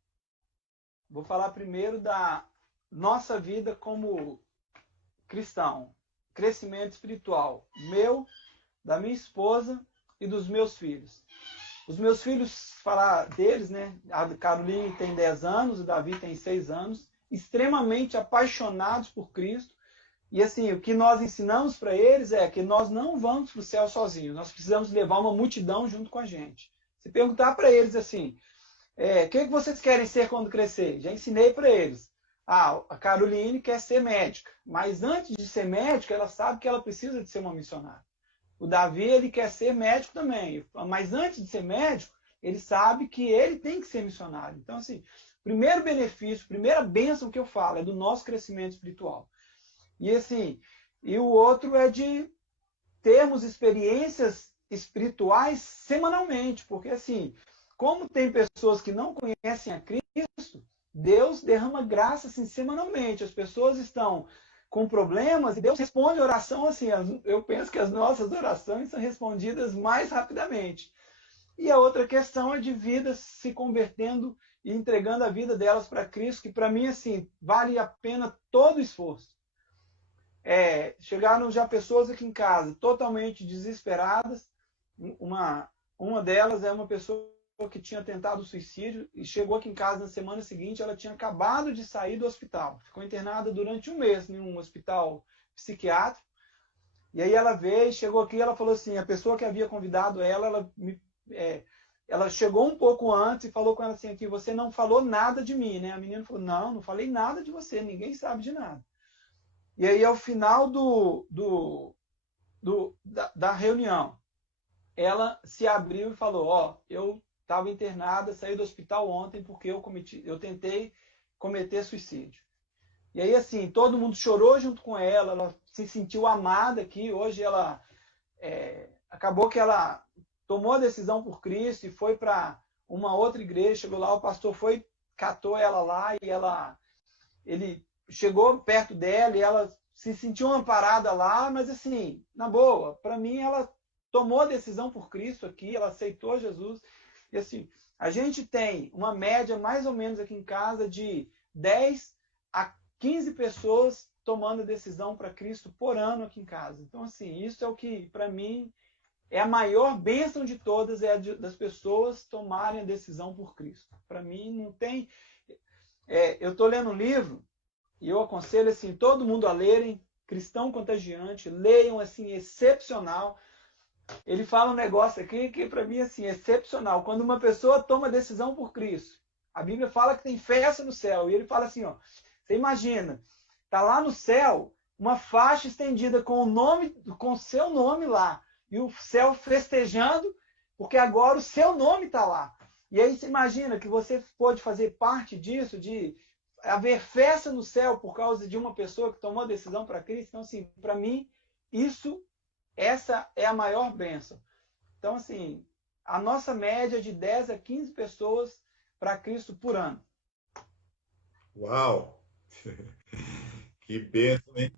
Vou falar primeiro da nossa vida como cristão, crescimento espiritual, meu da minha esposa e dos meus filhos. Os meus filhos, falar deles, né? A Caroline tem 10 anos, o Davi tem 6 anos, extremamente apaixonados por Cristo. E assim, o que nós ensinamos para eles é que nós não vamos para o céu sozinhos, nós precisamos levar uma multidão junto com a gente. Se perguntar para eles assim, o que vocês querem ser quando crescer? Já ensinei para eles. A Caroline quer ser médica, mas antes de ser médica, ela sabe que ela precisa de ser uma missionária. O Davi, ele quer ser médico também, mas antes de ser médico, ele sabe que ele tem que ser missionário. Então, assim, primeiro benefício, primeira bênção que eu falo é do nosso crescimento espiritual. E assim, e o outro é de termos experiências espirituais semanalmente, porque assim, como tem pessoas que não conhecem a Cristo, Deus derrama graça assim, semanalmente. As pessoas estão com problemas e Deus responde a oração assim. Eu penso que as nossas orações são respondidas mais rapidamente. E a outra questão é de vidas se convertendo e entregando a vida delas para Cristo, que para mim assim vale a pena todo o esforço. Chegaram já pessoas aqui em casa totalmente desesperadas. Uma delas é uma pessoa que tinha tentado suicídio e chegou aqui em casa na semana seguinte. Ela tinha acabado de sair do hospital, ficou internada durante um mês em um hospital psiquiátrico. E aí ela veio, chegou aqui, ela falou assim, a pessoa que havia convidado ela chegou um pouco antes e falou com ela assim, aqui, você não falou nada de mim, né? A menina falou, não falei nada de você, ninguém sabe de nada. E aí, ao final da reunião, ela se abriu e falou, eu estava internada, saí do hospital ontem porque eu tentei cometer suicídio. E aí, assim, todo mundo chorou junto com ela, ela se sentiu amada aqui. Hoje ela acabou que ela tomou a decisão por Cristo e foi para uma outra igreja. Chegou lá, o pastor catou ela lá e ele chegou perto dela e ela se sentiu amparada lá, mas assim, na boa, para mim ela tomou a decisão por Cristo aqui, ela aceitou Jesus. E assim, a gente tem uma média mais ou menos aqui em casa de 10 a 15 pessoas tomando a decisão para Cristo por ano aqui em casa. Então assim, isso é o que para mim é a maior bênção de todas, das pessoas tomarem a decisão por Cristo. Para mim não tem... eu estou lendo um livro e eu aconselho assim, todo mundo a lerem, Cristão Contagiante, leiam assim, excepcional. Ele fala um negócio aqui que para mim assim, é excepcional. Quando uma pessoa toma decisão por Cristo, a Bíblia fala que tem festa no céu. E ele fala assim, você imagina, tá lá no céu uma faixa estendida com o seu nome lá. E o céu festejando, porque agora o seu nome está lá. E aí você imagina que você pode fazer parte disso, de haver festa no céu por causa de uma pessoa que tomou a decisão para Cristo. Então, assim, para mim, essa é a maior bênção. Então, assim, a nossa média é de 10 a 15 pessoas para Cristo por ano. Uau! Que bênção, hein?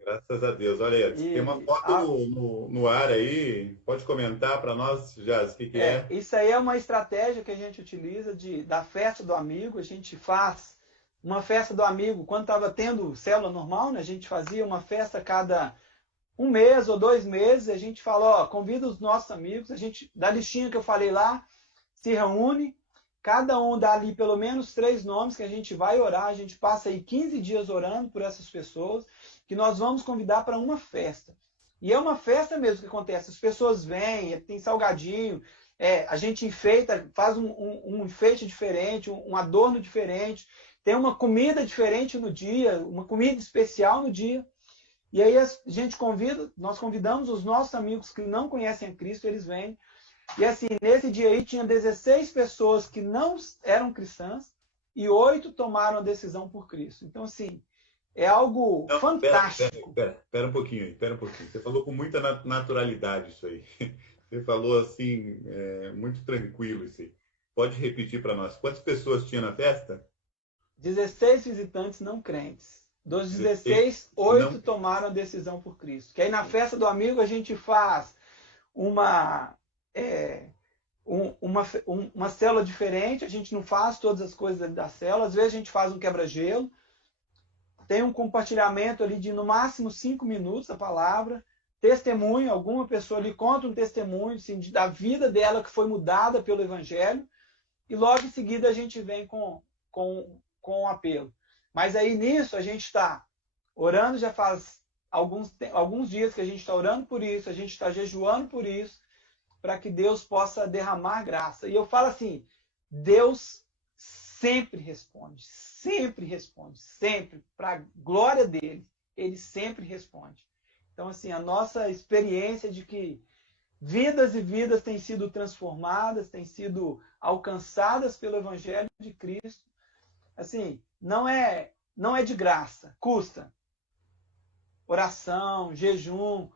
Graças a Deus. Olha aí, tem uma foto no ar aí. Pode comentar para nós, Jazz, o que é? Isso aí é uma estratégia que a gente utiliza da festa do amigo. A gente faz uma festa do amigo quando estava tendo célula normal, né? A gente fazia uma festa cada um mês ou 2 meses. A gente fala, convida os nossos amigos. A gente, da listinha que eu falei lá, se reúne. Cada um dá ali pelo menos 3 nomes que a gente vai orar. A gente passa aí 15 dias orando por essas pessoas, que nós vamos convidar para uma festa. E é uma festa mesmo que acontece. As pessoas vêm, tem salgadinho, a gente enfeita, faz um enfeite diferente, um adorno diferente, tem uma comida diferente no dia, uma comida especial no dia. E aí nós convidamos os nossos amigos que não conhecem a Cristo, eles vêm. E assim, nesse dia aí tinha 16 pessoas que não eram cristãs e 8 tomaram a decisão por Cristo. Então, assim, é algo fantástico. Pera um pouquinho. Você falou com muita naturalidade isso aí. Você falou assim, muito tranquilo isso aí. Pode repetir para nós. Quantas pessoas tinha na festa? 16 visitantes não crentes. Dos 16, 8 tomaram a decisão por Cristo. Que aí na festa do amigo a gente faz uma célula diferente, a gente não faz todas as coisas da célula, às vezes a gente faz um quebra-gelo, tem um compartilhamento ali de no máximo 5 minutos a palavra, testemunho, alguma pessoa lhe conta um testemunho assim, da vida dela que foi mudada pelo Evangelho, e logo em seguida a gente vem com um apelo. Mas aí nisso a gente está orando, já faz alguns dias que a gente está orando por isso, a gente está jejuando por isso, para que Deus possa derramar graça. E eu falo assim, Deus sempre responde, sempre, para a glória dele, ele sempre responde. Então, assim, a nossa experiência de que vidas e vidas têm sido transformadas, têm sido alcançadas pelo Evangelho de Cristo, assim, não é de graça, custa. Oração, jejum,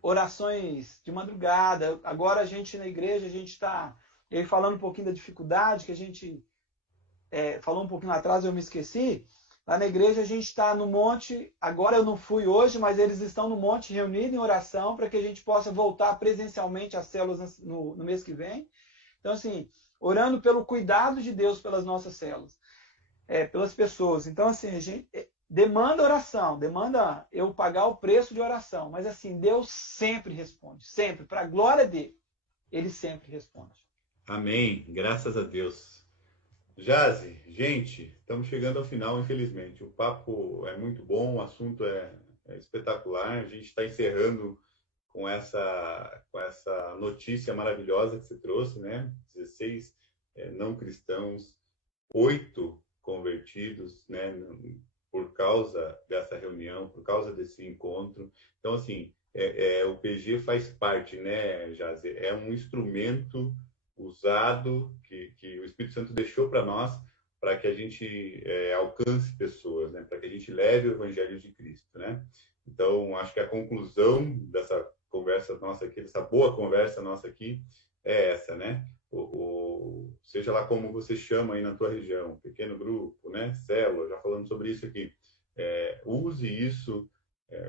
orações de madrugada. Agora a gente na igreja, a gente está falando um pouquinho da dificuldade que a gente falou um pouquinho lá atrás, eu me esqueci. Lá na igreja a gente está no monte, agora eu não fui hoje, mas eles estão no monte reunidos em oração para que a gente possa voltar presencialmente às células no mês que vem. Então, assim, orando pelo cuidado de Deus pelas nossas células, pelas pessoas. Então, assim, a gente demanda oração, demanda eu pagar o preço de oração, mas assim, Deus sempre responde, sempre, para a glória dele, ele sempre responde. Amém, graças a Deus. Jazi, gente, estamos chegando ao final, infelizmente. O papo é muito bom, o assunto é espetacular. A gente está encerrando com essa notícia maravilhosa que você trouxe, né? 16 não cristãos, 8 convertidos, né? Por causa dessa reunião, por causa desse encontro. Então, assim, o PG faz parte, né, Jazi? É um instrumento usado, que o Espírito Santo deixou para nós, para que a gente alcance pessoas, né? Para que a gente leve o Evangelho de Cristo, né? Então, acho que a conclusão dessa conversa nossa aqui, dessa boa conversa nossa aqui, é essa, né? Seja lá como você chama aí na tua região, pequeno grupo, né? Célula, já falando sobre isso aqui. Use isso,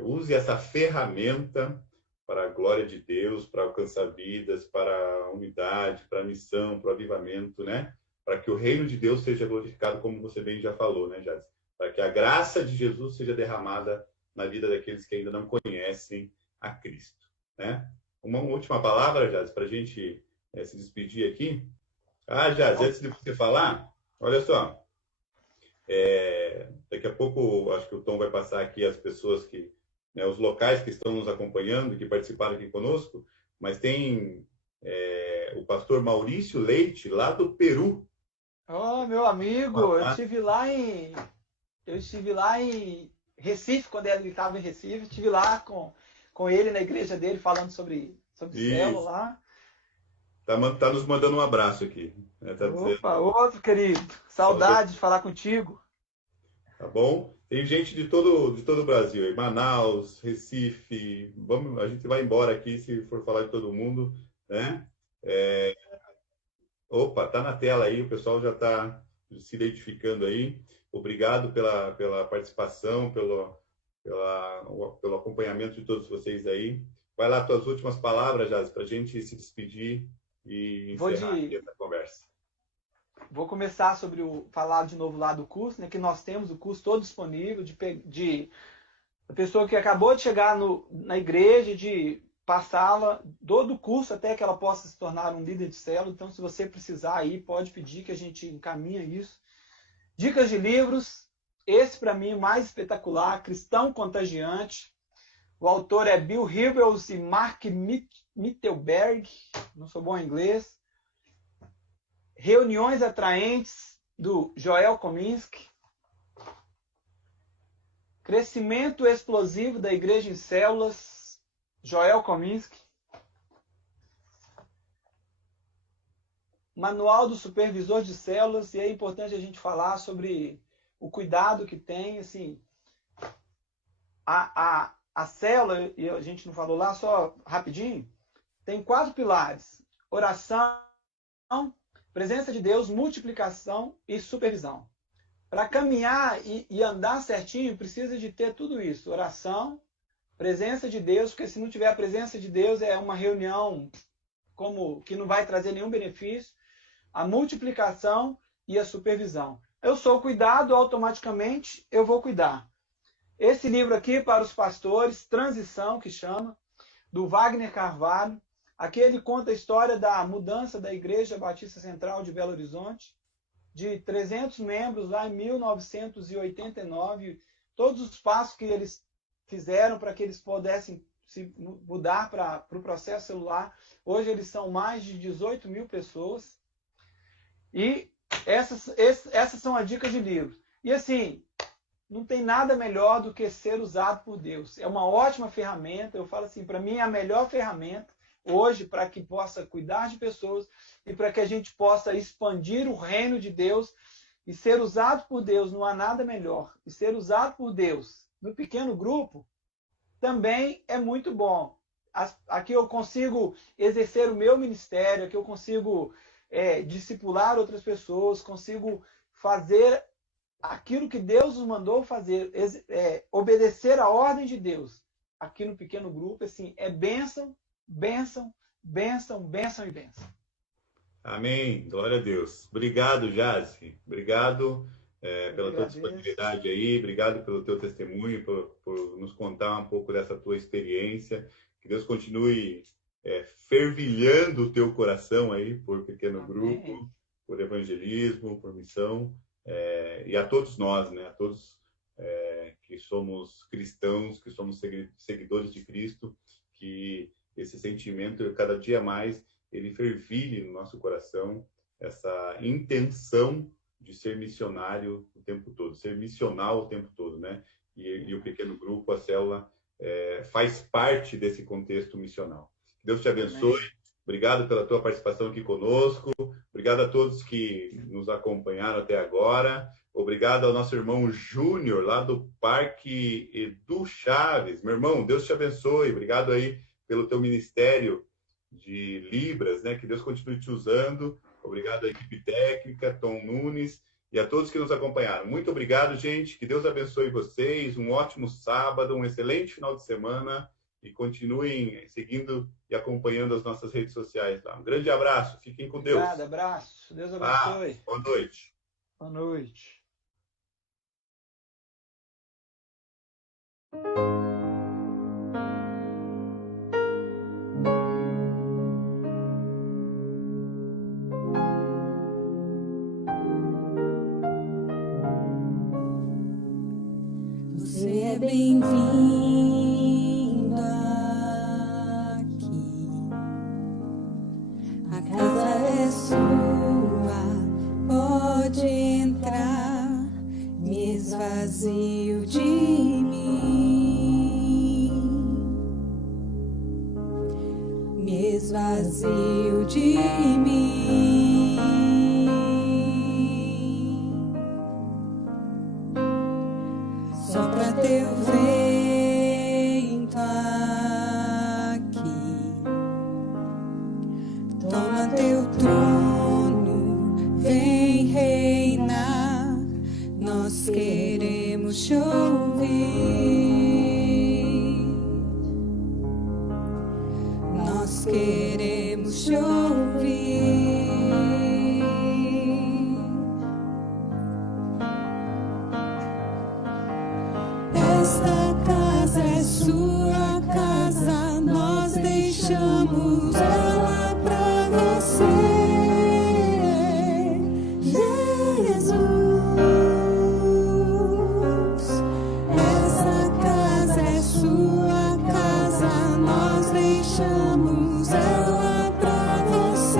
use essa ferramenta para a glória de Deus, para alcançar vidas, para a unidade, para a missão, para o avivamento, né? Para que o reino de Deus seja glorificado, como você bem já falou, né, Jade? Para que a graça de Jesus seja derramada na vida daqueles que ainda não conhecem a Cristo, né? Uma última palavra, Jade, para a gente se despedir aqui. Jade, antes de você falar, olha só, daqui a pouco, acho que o Tom vai passar aqui as pessoas que, né, os locais que estão nos acompanhando, que participaram aqui conosco, mas tem o pastor Maurício Leite, lá do Peru. Oh, meu amigo, eu estive lá em Recife, quando ele estava em Recife, estive lá com ele na igreja dele, falando sobre célula lá. Tá nos mandando um abraço aqui. Né? Opa, outro querido, saudade de falar contigo. Tá bom? Tem gente de todo o Brasil, Manaus, Recife. A gente vai embora aqui se for falar de todo mundo, né? Opa, tá na tela aí, o pessoal já está se identificando aí. Obrigado pela participação, pelo acompanhamento de todos vocês aí. Vai lá, tuas últimas palavras, Jazz, para a gente se despedir e encerrar aqui essa conversa. Vou começar falar de novo lá do curso, né, que nós temos o curso todo disponível, de a pessoa que acabou de chegar na igreja, de passá-la todo o curso até que ela possa se tornar um líder de célula. Então, se você precisar aí, pode pedir que a gente encaminha isso. Dicas de livros, esse para mim mais espetacular, Cristão Contagiante. O autor é Bill Hybels e Mark Mittelberg, não sou bom em inglês. Reuniões Atraentes, do Joel Kominski. Crescimento Explosivo da Igreja em Células, Joel Kominski. Manual do Supervisor de Células, e é importante a gente falar sobre o cuidado que tem, assim, a célula, e a gente não falou lá, só rapidinho, tem 4 pilares: oração, presença de Deus, multiplicação e supervisão. Para caminhar e andar certinho, precisa de ter tudo isso: oração, presença de Deus, porque se não tiver a presença de Deus, é uma reunião que não vai trazer nenhum benefício, a multiplicação e a supervisão. Eu sou cuidado, automaticamente eu vou cuidar. Esse livro aqui, para os pastores, Transição, que chama. do Wagner Carvalho. Aqui ele conta a história da mudança da Igreja Batista Central de Belo Horizonte, de 300 membros lá em 1989, todos os passos que eles fizeram para que eles pudessem se mudar para o processo celular. Hoje eles são mais de 18 mil pessoas. E essas são as dicas de livros. E assim, não tem nada melhor do que ser usado por Deus. É uma ótima ferramenta. Eu falo assim, para mim é a melhor ferramenta hoje para que possa cuidar de pessoas e para que a gente possa expandir o reino de Deus e ser usado por Deus. Não há nada melhor. E ser usado por Deus no pequeno grupo também é muito bom. Aqui eu consigo exercer o meu ministério, aqui eu consigo discipular outras pessoas, consigo fazer aquilo que Deus nos mandou fazer, obedecer a ordem de Deus. Aqui no pequeno grupo, assim, é bênção, bênção, bênção, bênção e bênção. Amém. Glória a Deus. Obrigado, Jazi. Obrigado pela tua disponibilidade aí. Obrigado pelo teu testemunho, por nos contar um pouco dessa tua experiência. Que Deus continue fervilhando o teu coração aí por pequeno grupo, por evangelismo, por missão. E a todos nós, né? A todos que somos cristãos, que somos seguidores de Cristo, que esse sentimento, cada dia mais, ele fervilhe no nosso coração, essa intenção de ser missionário o tempo todo, ser missional o tempo todo, né? E o pequeno grupo, a célula, faz parte desse contexto missional. Deus te abençoe. Amém. Obrigado pela tua participação aqui conosco. Obrigado a todos que nos acompanharam até agora. Obrigado ao nosso irmão Júnior, lá do Parque Edu Chaves. Meu irmão, Deus te abençoe. Obrigado aí pelo teu ministério de Libras, né? Que Deus continue te usando. Obrigado à equipe técnica, Tom Nunes, e a todos que nos acompanharam. Muito obrigado, gente. Que Deus abençoe vocês. Um ótimo sábado, um excelente final de semana. E continuem seguindo e acompanhando as nossas redes sociais lá. Um grande abraço. Fiquem com Deus. Obrigado, abraço. Deus abençoe. Boa noite. Boa noite. Você é bem-vindo aqui. A casa é sua, pode entrar. Me esvazio de mim. Me esvazio de mim. Sopra teu vento aqui, toma teu trono, vem reinar. Nós queremos te ouvir, nós queremos te ouvir. Esta casa é sua casa, nós deixamos ela pra você, Jesus. Essa casa é sua casa, nós deixamos ela pra você,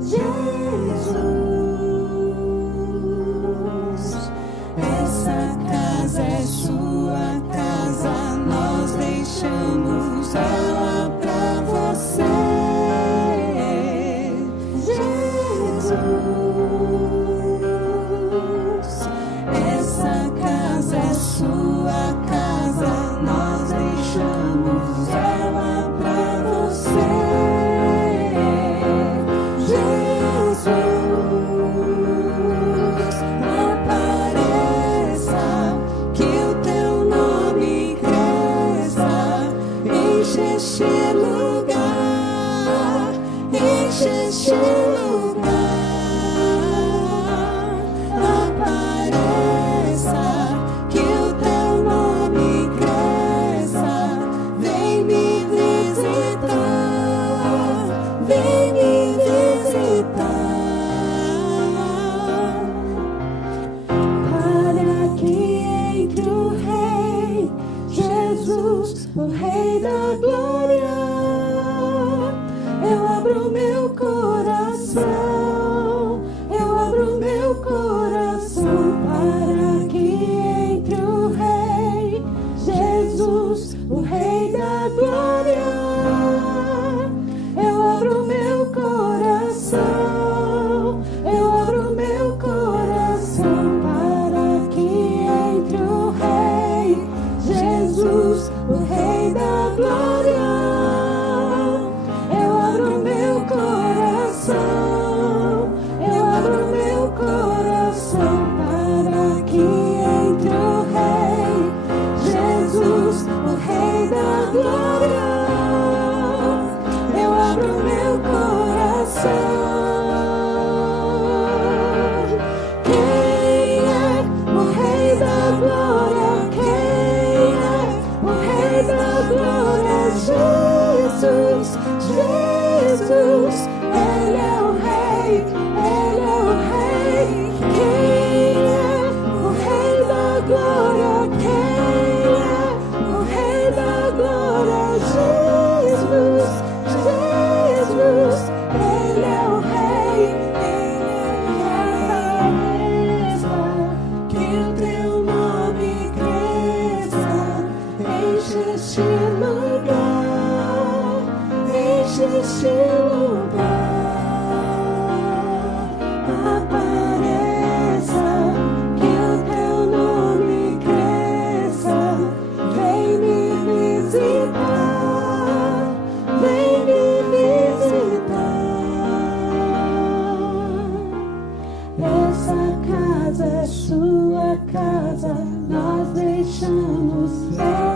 Jesus. Essa casa é sua casa, nós deixamos ela. o Rei da Glória. Eu abro meu coração, eu abro meu coração para que entre o Rei, Jesus, o Rei da Glória. Eu abro meu coração, eu abro meu coração para que entre o Rei, Jesus, o Rei da Glória. Eu abro meu coração, eu abro meu coração para que entre o Rei, Jesus, o Rei da Glória. Eu abro meu coração. Quem é o Rei da Glória? Quem é o Rei da Glória? Jesus, Jesus, Ele é o Rei, Ele é o Rei. Quem é o Rei da Glória? Quem é o Rei da Glória? Jesus, Jesus, Ele é o Rei, Ele apareça, que o teu nome cresça, enche este lugar, enche este lugar. Apareça, que o teu nome cresça, vem me visitar, vem me visitar. Essa casa é sua casa, nós deixamos ela.